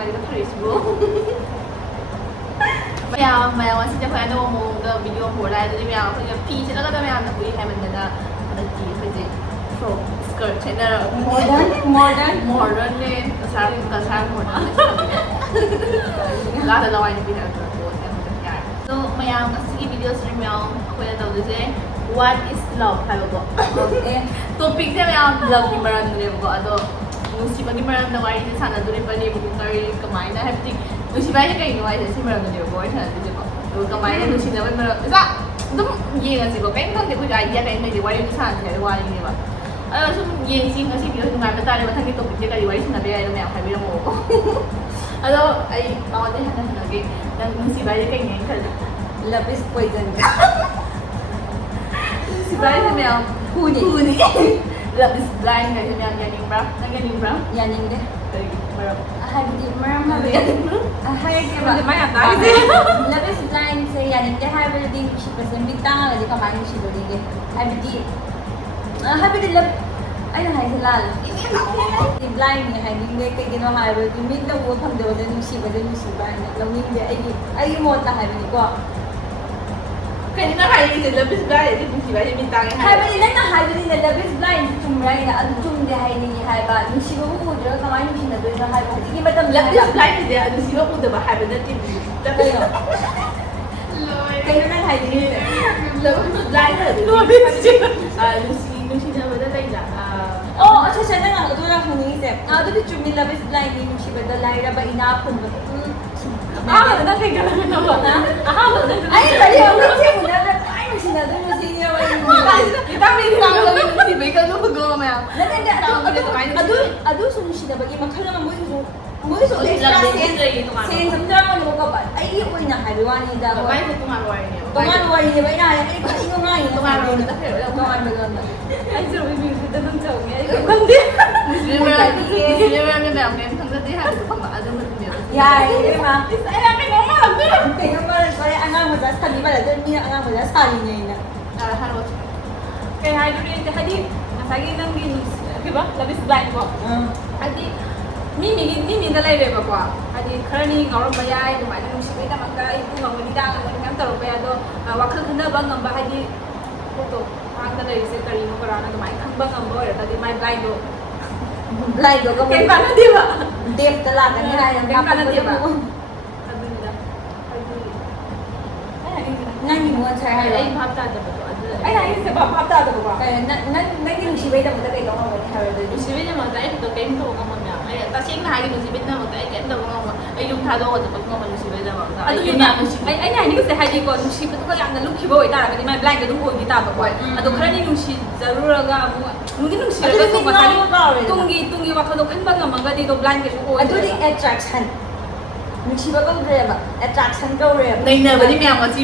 ꯅꯨꯡꯉꯥꯏꯔꯤꯒ ꯐꯔꯤꯁꯤꯕꯨ ꯃꯌꯥꯝ ꯑꯁꯤꯗ ꯑꯩꯈꯣꯏ ꯑꯅꯧꯕ ꯃꯑꯣꯡꯗ ꯚꯤꯗꯤꯑꯣ ꯍꯧꯔ ꯂꯥꯛꯑꯦ ꯑꯗꯨꯗꯤ ꯃꯌꯥꯝ ꯑꯩꯈꯣꯏꯅ ꯐꯤ ꯁꯦꯠꯂꯒꯗ ꯃꯌꯥꯝꯅ ꯎꯏ ꯍꯥꯏꯃꯟꯗꯅ ꯍꯟꯗꯛꯇꯤ ꯑꯩꯈꯣꯏꯁꯦ ꯐ꯭ꯔꯣꯛ ꯁ꯭ꯀꯔꯠ ꯁꯦꯠꯅꯔꯒ ꯃꯣꯗꯔꯟꯅꯦ ꯀꯁꯥꯔ ꯃꯣꯗꯔꯟ ꯂꯥꯗ ꯂꯋꯥꯏ ꯅꯨꯄꯤ ꯍꯥꯏꯕꯗꯣ ꯄꯣꯠꯁꯦ ꯍꯧꯖꯤꯛ ꯌꯥꯔꯦ ꯑꯗꯣ ꯃꯌꯥꯝ ꯑꯁꯤꯒꯤ ꯚꯤꯗꯤꯑꯣꯁꯤꯗ ꯃꯌꯥꯝ ꯑꯩꯈꯣꯏꯅ ꯇꯧꯗꯣꯏꯁꯦ ꯋꯥꯠ ꯏꯁ ꯂꯚ ꯍꯥꯏꯕꯀꯣ ꯇꯣꯄꯤꯛꯁꯦ ꯃꯌꯥꯝ ꯂꯚꯀꯤ ꯃꯔꯝꯗꯅꯦꯕꯀꯣ ꯑꯗꯣ ꯅꯨꯡꯁꯤꯕꯒꯤ ꯃꯔꯝꯗ ꯋꯥꯔꯤꯁꯦ ꯁꯥꯟꯅꯗꯣꯔꯤꯕꯅꯦꯕꯀꯣ ꯀꯔꯤ ꯀꯃꯥꯏꯅ ꯍꯥꯏꯕꯗꯤ ꯅꯨꯡꯁꯤꯕ ꯍꯥꯏꯁꯦ ꯀꯩꯅꯣ ꯍꯥꯏꯁꯦ ꯁꯤ ꯃꯔꯝꯗꯅꯦꯕꯀꯣ ꯋꯥꯔꯤ ꯁꯥꯟꯅꯗꯣꯏꯁꯦꯀꯣ ꯑꯗꯨꯒ ꯀꯃꯥꯏꯅ ꯅꯨꯡꯁꯤꯅꯕꯒꯤ ꯃꯔꯝ ꯑꯗꯨꯝ ꯌꯦꯡꯉꯁꯤꯀꯣ ꯀꯩꯝ ꯈꯪꯗꯦ ꯑꯩꯈꯣꯏꯁꯨ ꯑꯥꯏꯗꯤꯌꯥ ꯀꯩꯝ ꯂꯩꯇꯦ ꯋꯥꯔꯤ ꯁꯥꯟꯅꯁꯤ ꯍꯥꯏꯕ ꯋꯥꯔꯤꯅꯦꯕ ꯑꯗꯣ ꯁꯨꯝ ꯌꯦꯡꯁꯤ ꯉꯁꯤ ꯚꯤꯗꯤꯑꯣ ꯅꯨꯡꯉꯥꯏꯕ ꯇꯥꯔꯦ ꯃꯊꯪꯒꯤ ꯇꯣꯄꯤꯛꯁꯦ ꯀꯔꯤ ꯋꯥꯔꯤ ꯁꯥꯟꯅꯕ ꯌꯥꯏꯅꯣ ꯃꯌꯥꯝ ꯍꯥꯏꯕꯤꯔꯝꯃꯣꯀꯣ ꯑꯗꯣ ꯑꯩ ꯅꯉꯣꯟꯗꯩ ꯍꯪꯉꯒꯦ ꯅꯪ ꯅꯨꯡꯁꯤꯕ ꯍꯥꯏꯁꯦ ꯀꯩꯅꯦꯅ ꯈꯜꯂꯤ Love is poison. ꯅꯨꯡꯁꯤꯕ ꯍꯥꯏꯁꯦ ꯃꯌꯥꯝ ꯍꯨꯅꯤ Love is blind ꯍꯥꯏꯁꯦ ꯃꯌꯥꯝ ꯌꯥꯅꯤꯡꯕ꯭ꯔꯥ ꯅꯪ ꯌꯥꯅꯤꯡꯕ꯭ꯔꯥ Yaninde. ꯀꯔꯤꯒꯤ ꯃꯔꯝ Habidi maram habidi. Hayake ꯃꯥꯏ ꯌꯥꯝ ꯇꯥꯔꯤꯁꯦ Love is blind say yaninde habidi shi person bitanga gadi kamani shi bodinge. Habidi habidi love aina haise lal. Blind ne habidi ke gino habidi min da wo phang de nusi ba na lawing de ai mo ta habidi ko. ꯀꯩꯅꯣ ꯍꯥꯏꯔꯤꯁꯦ love is blind ꯍꯥꯏꯗꯤ ꯅꯨꯡꯁꯤꯕ ꯍꯥꯏꯁꯦ ꯃꯤꯠ ꯇꯥꯡꯉꯦ Habidi nana habidi na love is blind chumraina adu chumde haini haiba nusiba bu udra kamai nusina doina haiba hadi matam love is blind ꯍꯥꯏꯁꯦ ꯅꯨꯡꯁꯤꯕ ꯎꯗꯕ ꯍꯥꯏꯕ ꯅꯠꯇꯦ kayo kayo nang haini love is blind ꯍꯥꯏꯕꯗꯤ ꯅꯨꯡꯁꯤꯅꯕꯗ ꯂꯩꯅ oh acha acha nang adu lang huni se adu di chumni love is blind ni nusiba da laira ba ina phun ba ꯑꯍꯥꯟꯕꯗ ꯅꯪ ꯀꯩ ꯈꯜꯂꯝꯃꯤꯅꯣ ꯑꯍꯥꯟꯕꯗ ai kali amu se muna da ai nusina do nusina ba vitamin ꯇꯥꯡꯂꯒ ꯅꯨꯡꯁꯤꯕꯩ ꯈꯜꯂꯨꯕꯒꯣ ꯃꯌꯥꯝ nanda adu su nusina ba ima khala ma moi su extra sen samdra ma lo ka ba ai oina haibi wani da ba ꯃꯥꯏꯁꯦ ꯇꯣꯉꯥꯟꯕ ꯋꯥꯔꯤꯅꯦꯕ tongan wari ne ba ina ai ka ingo ngai ꯇꯣꯉꯥꯟꯕ ꯔꯣꯝꯗ ꯆꯠꯈ꯭ꯔꯦꯕ tongan ba don ꯑꯩꯁꯨ ꯃꯤꯡꯁꯤꯗ ꯑꯗꯨꯝ ꯆꯧꯉꯦ ꯑꯩ ꯈꯪꯗꯦ ꯃꯨꯁꯂꯤꯝ ꯃꯌꯥꯝꯅ ꯃꯌꯥꯝ ꯀꯩꯝ ꯈꯪꯖꯗꯦ ꯍꯥꯏꯕꯗꯣ ꯈꯪꯕ ꯑꯗꯨꯝꯕꯗꯨꯅꯦꯕ yai ma ꯑꯩꯅ ꯀꯩꯅꯣꯝꯃ ꯍꯪꯗꯣꯏꯔꯣ kaya ma kaya angang mo sa sabi ba da ni angang mo sa sari niya ina ꯍꯥꯏꯔꯣ ꯀꯩ ꯍꯥꯏꯗꯣꯏꯅꯣ ꯍꯥꯏꯗꯤ ꯉꯁꯥꯏꯒꯤ ꯅꯪꯒꯤ ꯀꯩꯕ ꯂꯚ ꯏꯁ ꯕ꯭ꯂꯥꯏꯟ ꯀꯣ ꯍꯥꯏꯗꯤ ꯃꯤꯗ ꯂꯩꯔꯦꯕꯀꯣ ꯍꯥꯏꯗꯤ ꯈꯔꯅꯤ ꯉꯥꯎꯔꯝꯕ ꯌꯥꯏ ꯑꯗꯨꯃꯥꯏꯅ ꯅꯨꯡꯁꯤꯕꯒꯤꯗꯃꯛꯇ ꯑꯩ ꯄꯨ ꯉꯝꯒꯅꯤ ꯉꯝꯒꯅꯤ ꯃꯌꯥꯝ ꯇꯧꯔꯛꯄ ꯌꯥꯏ ꯑꯗꯣ ꯋꯥꯈꯜ ꯈꯟꯅꯕ ꯉꯝꯕ ꯍꯥꯏꯗꯤ ꯄꯣꯠꯇꯣ ꯃꯍꯥꯛꯇ ꯂꯩꯔꯤꯁꯦ ꯀꯔꯤꯅꯣ ꯀꯔꯥꯅ ꯑꯗꯨꯃꯥꯏꯅ ꯈꯪꯕ ꯉꯝꯕ ꯑꯣꯏꯔꯒꯗꯤ ꯃꯥꯏ ꯕ꯭ꯂꯥꯏꯟꯗꯣ blind do ka ꯀꯩꯝ ꯀꯥꯟꯅꯗꯦꯕ deaf ta la ka nila yung ꯀꯩꯝ ꯀꯥꯟꯅꯗꯦꯕ napapagod ꯑꯗꯨꯅꯤꯗ nang mo sa ꯑꯩ hayo ꯚꯥꯞ ꯇꯥꯗꯕꯗꯣ ꯑꯗꯨꯗ ꯑꯩꯅ ꯍꯥꯏꯔꯤꯁꯦ ꯚꯥꯞ ꯇꯥꯗꯕꯀꯣ kaya nang nusibay da mo da kay ka ngawani hayo da ꯅꯨꯡꯁꯤꯕꯒꯤꯗꯃꯛꯇ ꯑꯩ ꯈꯛꯇ ꯀꯩꯝ ꯇꯧꯕ ꯉꯝꯃꯣꯏ ꯃꯌꯥꯝ ꯑꯩ ꯇꯁꯦꯡꯅ ꯍꯥꯏꯒꯦ ꯅꯨꯡꯁꯤꯕꯒꯤꯗꯃꯛꯇ ꯑꯩ ꯀꯩꯝ ꯇꯧꯕ ꯉꯝꯃꯣꯏ ꯑꯩ ꯌꯨꯝ ꯊꯥꯗꯣꯛꯑꯒ ꯆꯠꯄ ꯉꯝꯃꯣꯏ ꯅꯨꯡꯁꯤꯕꯒꯤꯗꯃꯛꯇ ꯑꯩ ꯌꯨꯝ ꯌꯥꯝ ꯅꯨꯡꯁꯤꯕ ꯑꯩꯅ ꯍꯥꯏꯅꯤꯡꯉꯤꯁꯦ ꯍꯥꯏꯗꯤꯀꯣ ꯅꯨꯡꯁꯤꯕꯗꯨꯒ ꯌꯥꯝꯅ ꯂꯨꯞꯈꯤꯕ ꯑꯣꯏꯇꯥꯔꯒꯗꯤ ꯃꯥꯏ ꯕ꯭ꯂꯥꯏꯟꯗ ꯑꯗꯨꯝ ꯑꯣꯏꯈꯤ ꯇꯥꯕꯀꯣ ꯑꯗꯣ ꯈꯔꯗꯤ ꯅꯨꯡꯁꯤꯖꯔꯨꯔꯒ ꯑꯃꯨꯛ ꯅꯨꯡꯁꯤꯔꯒꯁꯨ ꯉꯁꯥꯏꯒꯤ ꯇꯨꯡꯒꯤ ꯋꯥꯈꯜꯗꯣ ꯈꯟꯕ ꯉꯝꯃꯒꯗꯤ ꯑꯗꯣ ꯕ꯭ꯂꯥꯏꯟ ꯀꯩꯁꯨ aduli ꯑꯣꯏꯗ꯭ꯔꯦꯕ attraction nusiba ka ureba attraction ka ureba ꯅꯩꯅꯕꯗꯤ ꯃꯌꯥꯝ ꯃꯁꯤ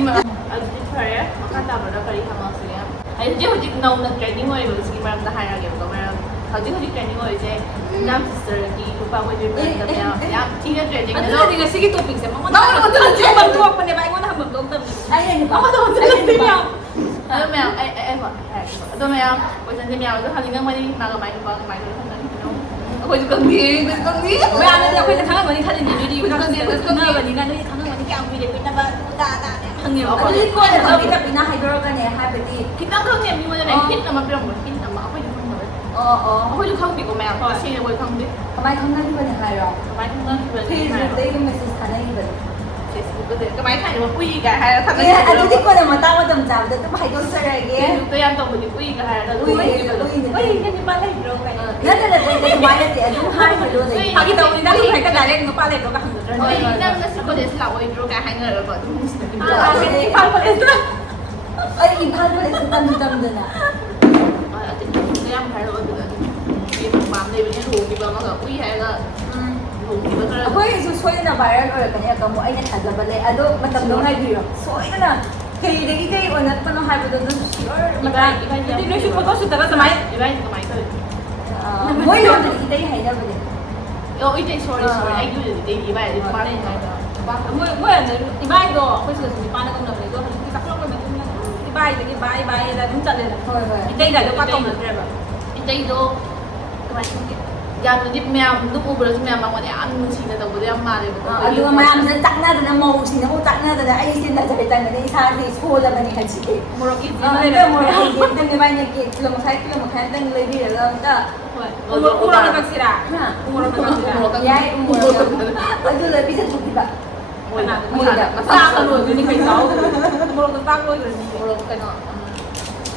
ꯑꯗꯨꯗꯤ ꯐꯔꯦ ꯃꯈꯥ ꯇꯥꯕꯗ ꯀꯔꯤ ꯍꯪꯉꯛꯁꯤꯒꯦ ꯑꯩ ꯍꯧꯖꯤꯛ ꯅꯧꯅ ꯇ꯭ꯔꯦꯟꯅꯤꯡ ꯑꯣꯏꯔꯤꯕꯁꯤꯒꯤ ꯃꯔꯝꯗ ꯍꯥꯏꯔꯒꯦꯕꯀꯣ ꯃꯔꯝ ꯍꯧꯖꯤꯛ ꯇ꯭ꯔꯦꯟꯅꯤꯡ ꯑꯣꯏꯔꯤꯁꯦ ꯏꯅꯥꯝ ꯁꯤꯁꯇꯔꯒꯤ ꯅꯨꯄꯥ ꯑꯣꯏꯕꯒꯤ ꯃꯔꯝꯗ ꯌꯥꯝ ꯊꯤꯅ ꯇ꯭ꯔꯦꯟꯅꯤꯡ ꯑꯗꯨꯅꯗꯤ ꯉꯁꯤꯒꯤ ꯇꯣꯄꯤꯛꯁꯦ ꯃꯉꯣꯟꯗ ꯍꯪꯐꯝ ꯊꯣꯛꯄꯅꯦꯕ ꯑꯩꯉꯣꯟꯗ ꯍꯪꯐꯝ ꯊꯣꯛꯇꯕꯅꯦꯕ ay ay ba ꯃꯉꯣꯟꯗ ꯍꯪꯖꯜꯂꯁꯤ ꯃꯌꯥꯝ ꯑꯗꯣ ꯃꯌꯥꯝ ꯑꯗꯣ ꯃꯌꯥꯝ ꯀꯣꯏꯁꯟꯁꯦ ꯃꯌꯥꯝꯁꯨ ꯍꯪꯅꯤꯡꯉꯝꯒꯅꯤ ꯃꯥ ꯀꯃꯥꯏꯅ ꯅꯨꯄꯥ ꯀꯃꯥꯏꯅ ꯍꯪꯅꯤꯡꯉꯤꯅꯣ ꯑꯩꯈꯣꯏꯁꯨ ꯈꯪꯗꯦ ꯃꯌꯥꯝꯅꯗꯤ ꯑꯩꯈꯣꯏꯅ ꯈꯪꯉꯝꯒꯅꯤ ꯈꯜꯂꯤꯅꯦ ꯅꯣꯏꯗꯤ ꯈꯪꯅꯕꯅꯤꯅ ꯅꯣꯏꯗꯤ ꯈꯪꯉꯝꯒꯅꯤ ꯀꯌꯥꯝ ꯀꯨꯏꯔꯦ ꯀꯨꯏꯅꯕ ꯍꯪꯉꯦꯕ aduli ko na kami ka pinahidoro ka ne habidi ꯈꯤꯇꯪ ꯈꯪꯉꯦ ꯃꯤꯉꯣꯟꯗ ꯍꯤꯟ ꯑꯃ ꯄꯤꯔꯝꯕ ꯍꯤꯟ ꯑꯃ ꯑꯩꯈꯣꯏꯁꯨ ꯈꯪꯗꯕ oo ꯑꯩꯈꯣꯏꯁꯨ ꯈꯪꯗꯦꯀꯣ ꯃꯌꯥꯝ ꯇꯁꯦꯡꯅ ꯑꯩꯈꯣꯏ ꯈꯪꯗꯦ kamay khangnan ba ni hayo ꯀꯃꯥꯏꯅ ꯈꯪꯅꯈꯤꯕꯅꯤ facebook da yung message thanay ba ꯐꯦꯁꯕꯨꯛꯇ ꯀꯃꯥꯏꯅ ꯈꯥꯏꯅꯣ ꯎꯏꯒ ꯍꯥꯏꯔ eh ꯊꯥꯒꯠꯈꯤꯕꯗꯣ aduli ko na mata madam jab da tum haidor sarage ꯐꯦꯁꯕꯨꯛꯇ ꯌꯥꯝ ꯇꯧꯕꯗꯤ ꯎꯏꯒ ꯍꯥꯏꯔꯒ ꯑꯗꯨꯝ ꯎꯏꯈꯤꯕꯗꯣ ꯍꯣꯏ ꯅꯨꯄꯥ ꯂꯩꯕ꯭ꯔꯣ ꯀꯩꯅꯣ nada na dai da wala ti adum har hilo da ꯐꯥꯒꯤ ꯇꯧꯕꯅꯤꯅ ꯑꯗꯨꯝ ꯍꯦꯛꯇ ꯗꯥꯏꯔꯦꯛ ꯅꯨꯄꯥ ꯂꯩꯕ꯭ꯔꯣꯒ ꯍꯪꯒꯗ꯭ꯔꯥ ꯍꯣꯏ ꯅꯪ ꯉꯁꯤ ꯀꯣꯂꯦꯖ ꯂꯥꯛꯑꯣꯏꯗ꯭ꯔꯣ ꯀꯥꯏ ꯍꯥꯏꯅꯔꯒ ꯑꯗꯨꯝ ꯏꯝꯐꯥꯜ ꯀꯣꯂꯦꯖꯇ ay ibhal ba sa tam da na ꯌꯥꯝ ꯍꯥꯏꯔꯛꯑꯣ ꯑꯗꯨꯒ ꯑꯗꯨꯝ ꯄꯥꯝ ꯂꯩꯕꯅꯦ ꯂꯨꯍꯣꯡꯈꯤꯕ ꯑꯃꯒ ꯎꯏ ꯍꯥꯏꯔꯒ ꯂꯨꯍꯣꯡꯈꯤꯕ ꯈꯔ ꯑꯩꯈꯣꯏꯁꯨ ꯁꯣꯏꯗꯅ ꯚꯥꯏꯔꯦꯜ ꯑꯣꯏꯔꯛꯀꯅꯤ ꯑꯀꯃꯨ ꯑꯩꯅ ꯊꯥꯖꯕ ꯂꯩ ꯑꯗꯣ ꯃꯇꯝꯗꯣ ꯉꯥꯏꯕꯤꯔꯣ ꯁꯣꯏꯗꯅ ꯀꯩꯗꯒꯤ ꯀꯩ ꯑꯣꯏꯅꯠꯄꯅꯣ ꯍꯥꯏꯕꯗꯣ ꯑꯗꯨꯝ ꯁꯤꯌꯣꯔ ꯑꯗꯨꯗꯤ ꯅꯣꯏꯁꯨ ꯐꯣꯇꯣ ꯁꯨꯠꯇꯒ ꯁꯨꯃꯥꯏꯅ ꯏꯕꯥꯏꯅꯤ ꯀꯃꯥꯏꯅ ꯇꯧꯋꯤ ꯃꯣꯏ ꯂꯣꯟꯗꯗꯤ ꯏꯇꯩ ꯍꯥꯏꯅꯕꯅꯦ ꯑꯣ ꯏꯇꯩ ꯁꯣꯔꯤ ꯑꯩꯒꯤ ꯑꯣꯏꯅꯗꯤ ꯏꯇꯩ ꯏꯕꯥꯏ ꯄꯥꯔꯦ ꯃꯣꯏ ꯏꯕꯥꯏꯗꯣ ꯑꯩꯈꯣꯏ ꯁꯤꯗꯁꯨ ꯅꯨꯄꯥꯅ ꯀꯧꯅꯕꯅꯦ ꯑꯗꯣ ꯍꯧꯖꯤꯛꯇꯤ ꯆꯥꯎꯈꯠꯂꯛꯄꯩ ꯃꯇꯨꯡ ꯏꯟꯅ ꯏꯕꯥꯏꯗꯒꯤ ꯕꯥꯏꯗ ꯑꯗꯨꯝ ꯆꯠꯂꯦꯗ ꯍꯣꯏ ꯍꯣꯏ ꯏꯇꯩꯒꯥꯏꯗꯣ ꯄꯥꯛ ꯀꯧꯅꯗ꯭ꯔꯦꯕ ꯏꯇꯩꯗꯣ ꯀꯃꯥꯏꯅ ꯈꯪꯒꯦ ꯌꯥꯝꯅꯗꯤ ꯃꯌꯥꯝ ꯑꯗꯨꯝ ꯎꯕꯗꯁꯨ ꯃꯌꯥꯝ ꯃꯉꯣꯟꯗ ꯌꯥꯝ ꯅꯨꯡꯁꯤꯅ ꯇꯧꯕꯗꯣ ꯌꯥꯝ ꯃꯥꯜꯂꯦꯕꯀꯣ ꯑꯗꯨꯒ ꯃꯌꯥꯝꯁꯤꯅ ꯆꯥꯛꯅꯗꯅ ꯃꯧꯁꯤꯡꯅ ꯑꯃꯨꯛ ꯆꯥꯛꯅꯗꯅ ꯑꯩꯁꯦ ꯅꯖꯔ ꯆꯪꯒꯅꯤ ꯏꯁꯥꯁꯦ ꯁꯣꯜꯂꯕꯅꯤ ꯍꯧꯖꯤꯛ ꯃꯣꯔꯣꯛꯀꯤ ꯑꯝꯇ ꯃꯣꯔꯣꯛ ꯍꯩꯗꯤ ꯑꯝꯇꯪ ꯏꯕꯥꯏꯅ ꯀꯦꯛ ꯀꯤꯂꯣ ꯃꯈꯥꯏ ꯑꯝꯇꯪ ꯂꯩꯕꯤꯔꯒ ꯑꯝꯇ ꯎꯔꯣꯛ ꯀꯛꯁꯤꯔꯥ ꯎꯔꯣꯛ ꯀꯛꯁꯤꯔꯥ ꯌꯥꯏ ꯎꯃꯣꯔꯣꯛ ꯑꯗꯨꯗ ꯄꯤꯖꯊꯣꯛꯈꯤꯕ ꯃꯣꯏꯗ ꯆꯥꯛ ꯂꯣꯏꯗꯣꯏꯅꯤ ꯀꯩ ꯆꯥꯎ ꯃꯣꯔꯣꯛꯇ ꯆꯥꯛ ꯂꯣꯏꯗꯣꯏꯅꯤ ꯃꯣꯔꯣꯛ ꯀꯩꯅꯣ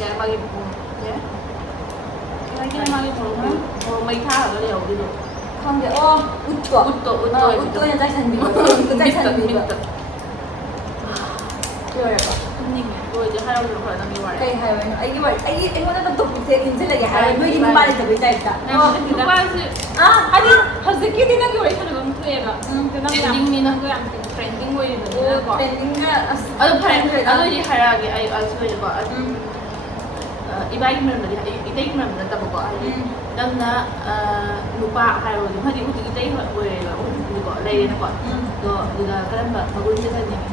ꯌꯥꯏ ꯃꯥꯒꯤ ꯃꯥꯒꯤ ꯃꯣꯔꯣꯛ ꯃꯩ ꯊꯥꯔꯒ ꯂꯩꯍꯧꯗꯣꯏꯗꯣ ꯈꯪꯗꯦ ꯑꯣ ꯎꯠꯇꯣ ꯎꯠꯇꯣ ꯎꯠꯇꯣ ꯑꯣꯏꯅ ꯆꯥꯏꯁꯟꯕꯤꯕ ꯆꯥꯏꯁꯟꯕꯤꯕ ꯂꯣꯏꯔꯕ ꯈꯪꯅꯤꯡꯉꯦ ꯂꯣꯏꯗꯤ ꯍꯥꯏꯔꯛꯑꯣ ꯈꯔ ꯅꯪꯒꯤ ꯋꯥꯔꯤ ꯀꯩ ꯍꯥꯏꯕꯅꯣ ꯑꯩꯒꯤ ꯋꯥꯔꯤ ꯑꯩꯉꯣꯟꯗ ꯇꯣꯄꯤꯛꯁꯦ ꯏꯟꯁꯤꯜꯂꯒꯦ ꯍꯥꯏꯔ ꯅꯣꯏꯒꯤ ꯅꯨꯄꯥ ꯂꯩꯇꯕꯩ ꯇꯥꯏꯞꯇ ꯅꯨꯄꯥꯁꯦ ꯍꯥꯏꯗꯤ ꯍꯧꯖꯤꯛꯀꯤꯗꯤ ꯅꯪꯒꯤ ꯋꯥꯔꯤ ꯁꯥꯟꯅꯕ ꯑꯃ ꯊꯣꯛꯑꯦꯕ ꯇ꯭ꯔꯦꯟꯗꯤꯡꯅꯤꯅ ꯌꯥꯝ ꯇ꯭ꯔꯦꯟꯗꯤꯡ ꯑꯣꯏꯔꯤꯕꯅꯤꯅꯀꯣ ꯄꯦꯟꯗꯤꯡꯒ ꯑꯁ ꯑꯗꯨ ꯐꯔꯦ ꯑꯗꯨꯗꯤ ꯍꯥꯏꯔꯛꯑꯒꯦ ꯑꯩ ꯑꯁꯣꯏꯗꯀꯣ ꯏꯕꯥꯒꯤ ꯃꯔꯝꯗꯗꯤ ꯏꯇꯩꯒꯤ ꯃꯔꯝꯗ ꯅꯠꯇꯕꯀꯣ ꯍꯥꯏꯗꯤ ꯅꯪꯅ ꯅꯨꯄꯥ ꯍꯥꯏꯔꯣꯗꯤ ꯍꯥꯏꯗꯤ ꯍꯧꯖꯤꯛ ꯏꯇꯩ ꯑꯣꯏꯔꯦꯕ ꯍꯧꯖꯤꯛꯀꯣ ꯂꯩꯔꯦꯅꯀꯣ ꯑꯗꯣ ꯑꯗꯨꯗ ꯀꯔꯝꯕ ꯃꯒꯨꯟ ꯆꯠꯍꯟꯅꯤꯡꯉꯤ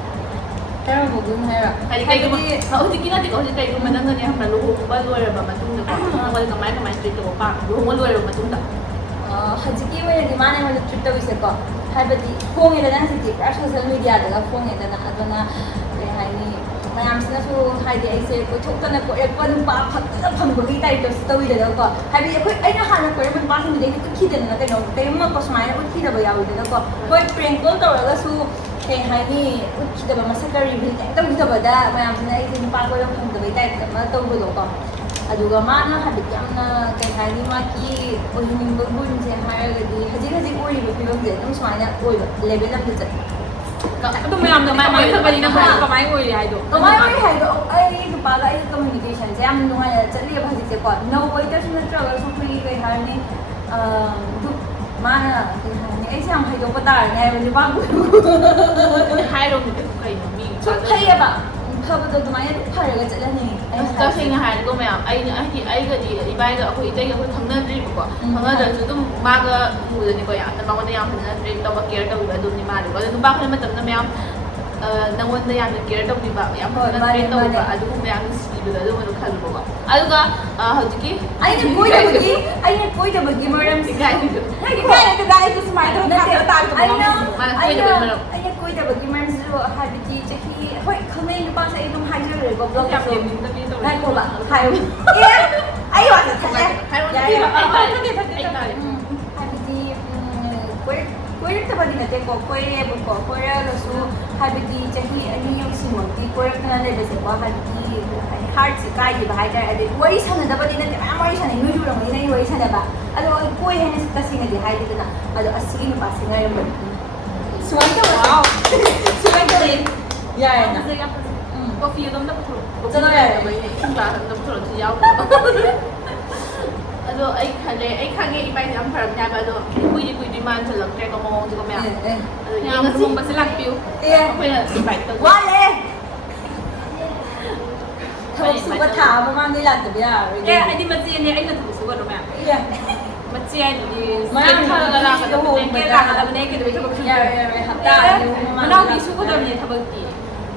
ꯀꯔꯝꯕ ꯃꯒꯨꯟ ꯍꯥꯏꯔ ꯍꯥꯏꯗꯤ ꯀꯩꯒꯨꯝꯕ ꯍꯧꯖꯤꯛꯀꯤ ꯅꯠꯇꯦꯀꯣ ꯍꯧꯖꯤꯛ ꯀꯩꯒꯨꯝꯕ ꯅꯪꯅꯅꯦ ꯍꯝꯅ ꯂꯨꯍꯣꯡꯕ ꯂꯣꯏꯔꯕ ꯃꯇꯨꯡꯗꯀꯣ ꯅꯪꯉꯣꯟꯗ ꯀꯃꯥꯏꯅ ꯇ꯭ꯔꯤꯠ ꯇꯧꯕ ꯄꯥꯝꯃꯤ ꯂꯨꯍꯣꯡꯕ ꯂꯣꯏꯔꯕ ꯃꯇꯨꯡꯗ ꯍꯧꯖꯤꯛꯀꯤ ꯑꯣꯏꯅꯗꯤ ꯃꯥꯅ ꯑꯩꯉꯣꯟꯗ ꯇ꯭ꯔꯤꯠ ꯇꯧꯔꯤꯁꯦꯀꯣ ꯍꯥꯏꯕꯗꯤ ꯐꯣꯡꯉꯦꯗꯅ ꯍꯧꯖꯤꯛꯇꯤ ꯄꯨꯔꯥ ꯁꯣꯁꯦꯜ ꯃꯤꯗꯤꯌꯥꯗꯒ ꯐꯣꯡꯉꯦꯗꯅ ꯑꯗꯨꯅ ꯀꯩ ꯍꯥꯏꯅꯤ ꯃꯌꯥꯝꯁꯤꯅꯁꯨ ꯍꯥꯏꯗꯤ ꯑꯩꯁꯦ ꯀꯣꯏꯊꯣꯛꯇꯅ ꯀꯣꯏꯔꯛꯄ ꯅꯨꯄꯥ ꯐꯖꯅ ꯐꯪꯕꯒꯤ ꯇꯥꯏꯞꯇꯁꯨ ꯇꯧꯋꯤꯗꯅꯀꯣ ꯍꯥꯏꯕꯗꯤ ꯑꯩꯈꯣꯏ ꯑꯩꯅ ꯍꯥꯟꯅ ꯀꯣꯏꯔꯛꯄ ꯅꯨꯄꯥꯁꯤꯡꯗꯨꯗꯤ ꯑꯩꯅ ꯎꯠꯈꯤꯗꯅ ꯀꯩꯒꯨꯝꯕꯀꯣ ꯁꯨꯃꯥꯏꯅ ꯎꯠꯈꯤꯗꯕ ꯌꯥꯎꯋꯤꯗꯅꯀꯣ ꯍꯣꯏ ꯄ꯭ꯔꯦꯡ ꯀꯣꯜ ꯇꯧꯔꯒꯁꯨ ꯀꯩ ꯍꯥꯏꯅꯤ ꯎꯠꯈꯤꯗꯕ ꯃꯁꯛꯀ ꯔꯤꯚꯤꯜ ꯀꯩꯝ ꯇꯧꯈꯤꯗꯕꯗ ꯃꯌꯥꯝꯁꯤꯅ ꯑꯩꯁꯦ ꯅꯨꯄꯥ ꯀꯣꯏꯕ ꯐꯪꯗꯕꯩ ꯇꯥꯏꯞꯇ ꯑꯃ ꯇꯧꯕꯗꯣꯀꯣ ꯑꯗꯨꯒ ꯃꯥꯅ ꯍꯥꯏꯕꯗꯤ ꯌꯥꯝꯅ ꯀꯩ ꯍꯥꯏꯅꯤ ꯃꯥꯒꯤ ꯑꯣꯏꯍꯟꯅꯤꯡꯕ ꯒꯨꯟꯁꯦ ꯍꯥꯏꯔꯒꯗꯤ ꯍꯧꯖꯤꯛ ꯑꯣꯏꯔꯤꯕ ꯐꯤꯕꯝꯁꯦ ꯑꯗꯨꯝ ꯁꯨꯃꯥꯏꯅ ꯑꯣꯏꯕ ꯂꯦꯚꯦꯜ ꯑꯃꯗ ꯆꯠꯄ ꯑꯗꯨ ꯃꯌꯥꯝꯅ ꯀꯃꯥꯏꯅ ꯇꯧꯕꯅꯤꯅ ꯀꯃꯥꯏꯅ ꯑꯣꯏꯔꯤ ꯍꯥꯏꯗꯣ ꯀꯃꯥꯏꯅ ꯑꯣꯏꯔꯤ ꯍꯥꯏꯗꯣ ꯑꯩ ꯅꯨꯄꯥꯒ ꯑꯩꯒꯤ ꯀꯝꯃꯨꯅꯤꯀꯦꯁꯟꯁꯦ ꯌꯥꯝ ꯅꯨꯡꯉꯥꯏꯅ ꯆꯠꯂꯦꯕ ꯍꯧꯖꯤꯛꯁꯦꯀꯣ ꯅꯧꯕꯩꯇꯁꯨ ꯅꯠꯇ꯭ꯔꯒꯁꯨ ꯑꯩꯈꯣꯏꯒꯤ ꯀꯩ ꯍꯥꯏꯅꯤ ꯃꯥꯅ ꯀꯩ ꯍꯥꯏꯅꯤ ꯑꯩꯁꯦ ꯌꯥꯝ ꯍꯩꯗꯣꯛꯄ ꯇꯥꯔꯅꯤ ꯍꯥꯏꯕ ꯅꯨꯄꯥꯕꯨ ꯍꯥꯏꯔꯣꯅꯦ ꯀꯩꯅꯣ ꯃꯤ ꯁꯨꯝ ꯐꯩꯌꯦꯕ ꯐꯕꯗꯣ ꯑꯗꯨꯃꯥꯏꯅ ꯑꯗꯨꯝ ꯐꯔꯒ ꯆꯠꯍꯟꯅꯤꯡꯉꯤ ꯇꯁꯦꯡꯅ ꯍꯥꯏꯔꯗꯤꯀꯣ ꯃꯌꯥꯝ ꯑꯩꯅ ꯍꯥꯏꯗꯤ ꯑꯩꯒꯗꯤ ꯏꯕꯥꯏꯒ ꯑꯩꯈꯣꯏ ꯏꯇꯩꯒ ꯑꯩꯈꯣꯏ ꯈꯪꯅꯗ꯭ꯔꯤꯕꯀꯣ ꯈꯪꯅꯗ꯭ꯔꯁꯨ ꯑꯗꯨꯝ ꯃꯥꯒ ꯎꯕꯗꯅꯤꯀꯣ ꯌꯥꯝꯅ ꯃꯉꯣꯟꯗ ꯌꯥꯝ ꯐꯖꯅ ꯇ꯭ꯔꯤꯠ ꯇꯧꯕ ꯀꯦꯌꯔ ꯇꯧꯕꯤꯕ ꯑꯗꯨꯝꯅꯤ ꯃꯥꯜꯂꯦꯀꯣ ꯑꯗꯣ ꯅꯨꯄꯥ ꯈꯔ ꯃꯇꯝꯗ ꯃꯌꯥꯝ ꯅꯪꯉꯣꯟꯗ ꯌꯥꯝꯅ ꯀꯦꯌꯔ ꯇꯧꯕꯤꯕ ꯌꯥꯝ ꯐꯖꯅ ꯇ꯭ꯔꯤꯠ ꯇꯧꯕꯤꯕ ꯑꯗꯨꯒꯨꯝꯕ ꯌꯥꯝ ꯅꯨꯡꯁꯤꯕꯗꯣ ꯑꯗꯨꯒꯨꯝꯕꯗꯣ ꯈꯜꯂꯨꯕꯀꯣ ꯑꯗꯨꯒ ꯍꯧꯖꯤꯛꯀꯤ ꯑꯩꯅ ꯀꯣꯏꯗꯕꯒꯤ ꯃꯔꯝꯁꯤ ꯑꯩꯁꯨ ꯁꯨꯃꯥꯏꯅ ꯑꯩꯅ ꯀꯣꯏꯗꯕꯒꯤ ꯃꯔꯝꯁꯤꯁꯨ ꯍꯥꯏꯕꯗꯤ ꯆꯍꯤ ꯍꯣꯏ ꯈꯪꯅꯩ ꯅꯨꯄꯥꯁꯦ ꯑꯩ ꯑꯗꯨꯝ ꯍꯥꯏꯖꯈ꯭ꯔꯦꯀꯣ ꯕ꯭ꯂꯣꯛꯇꯁꯨ ꯉꯥꯏꯈꯣꯕ ꯍꯥꯏꯌꯨ ꯑꯩ ꯋꯥꯁꯦ ꯊꯠꯂꯦ ꯍꯥꯏꯕꯗꯤ ꯀꯣꯏꯔꯛꯇꯕꯗꯤ ꯅꯠꯇꯦꯀꯣ ꯀꯣꯏꯔꯦꯕꯀꯣ ꯀꯣꯏꯔꯛꯑꯒꯁꯨ ꯍꯥꯏꯕꯗꯤ ꯆꯍꯤ 2 ꯌꯧꯁꯤꯃꯛꯇꯤ ꯀꯣꯏꯔꯛꯇꯅ ꯂꯩꯕꯁꯦꯀꯣ ꯍꯥꯏꯕꯗꯤ ꯍꯥꯔꯠꯁꯦ ꯀꯥꯏꯈꯤꯕ ꯍꯥꯏꯇꯥꯔꯦ ꯑꯗꯩ ꯋꯥꯔꯤ ꯁꯥꯟꯅꯗꯕꯗꯤ ꯅꯠꯇꯦ ꯃꯌꯥꯝ ꯋꯥꯔꯤ ꯁꯥꯟꯅꯩ ꯅꯣꯏ ꯎꯔꯝꯒꯅꯤ ꯑꯩ ꯋꯥꯔꯤ ꯁꯥꯟꯅꯕ ꯑꯗꯣ ꯑꯩ ꯀꯣꯏ ꯍꯥꯏꯅ ꯇꯁꯦꯡꯅꯗꯤ ꯍꯥꯏꯗꯦꯗꯅ ꯑꯗꯣ ꯑꯁꯤꯒꯤ ꯅꯨꯄꯥꯁꯤ ꯉꯥꯏꯔꯝꯕꯅꯤ ꯁꯨꯃꯥꯏꯅ ꯇꯧꯔꯁꯤ ꯁꯨꯃꯥꯏꯅ ꯇꯧꯔꯤ ꯌꯥꯔꯦꯅ ꯀꯣꯐꯤ ꯑꯗꯨꯝꯅ ꯄꯨꯊꯣꯔꯛꯑꯣ ꯆꯠꯂꯣ ꯌꯥꯔꯦ ꯏꯁꯤꯡ ꯒ꯭ꯂꯥꯁ ꯑꯝꯇ ꯄꯨꯊꯣꯔꯛꯑꯁꯨ ꯌꯥꯎꯗꯕ ꯑꯗꯣ ꯑꯩ ꯈꯪꯉꯦ ꯏꯕꯥꯏꯁꯦ ꯌꯥꯝ ꯐꯔꯛꯅꯦ ꯍꯥꯏꯕ ꯑꯗꯣ ꯀꯨꯏꯗꯤ ꯃꯥꯟꯁꯤꯜꯂꯛꯇ꯭ꯔꯦꯀꯣ ꯃꯑꯣꯡꯁꯤꯀꯣ ꯃꯌꯥꯝ ꯑꯗꯣ ꯌꯥꯝ ꯂꯨꯍꯣꯡꯕꯁꯦ ꯂꯥꯛꯄꯤꯌꯨ ꯑꯩꯈꯣꯏꯅ ꯏꯟꯚꯥꯏꯠ ꯇꯧꯖꯩ ꯋꯥꯠꯂꯦ ꯊꯕꯛ ꯁꯨꯕ ꯊꯥ ꯑꯃ ꯃꯃꯥꯡꯗꯩ ꯂꯥꯛꯇꯕ ꯌꯥꯔꯔꯣꯏ ꯑꯩꯗꯤ ꯃꯆꯦꯅꯦ ꯑꯩꯅ ꯊꯕꯛ ꯁꯨꯒꯗ꯭ꯔꯣ ꯃꯌꯥꯝ ꯃꯆꯦ ꯍꯥꯏꯗꯨꯗꯤ ꯃꯌꯥꯝ ꯊꯥꯔꯒ ꯂꯥꯛꯀꯗꯕꯅꯦ ꯀꯩꯗꯧꯕꯩ ꯊꯕꯛ ꯁꯨꯗ꯭ꯔꯣ ꯌꯥꯔꯣꯏ ꯍꯞꯇꯥ ꯃꯅꯥꯎꯄꯤ ꯁꯨꯒꯗꯕꯅꯦ ꯊꯕꯛꯇꯤ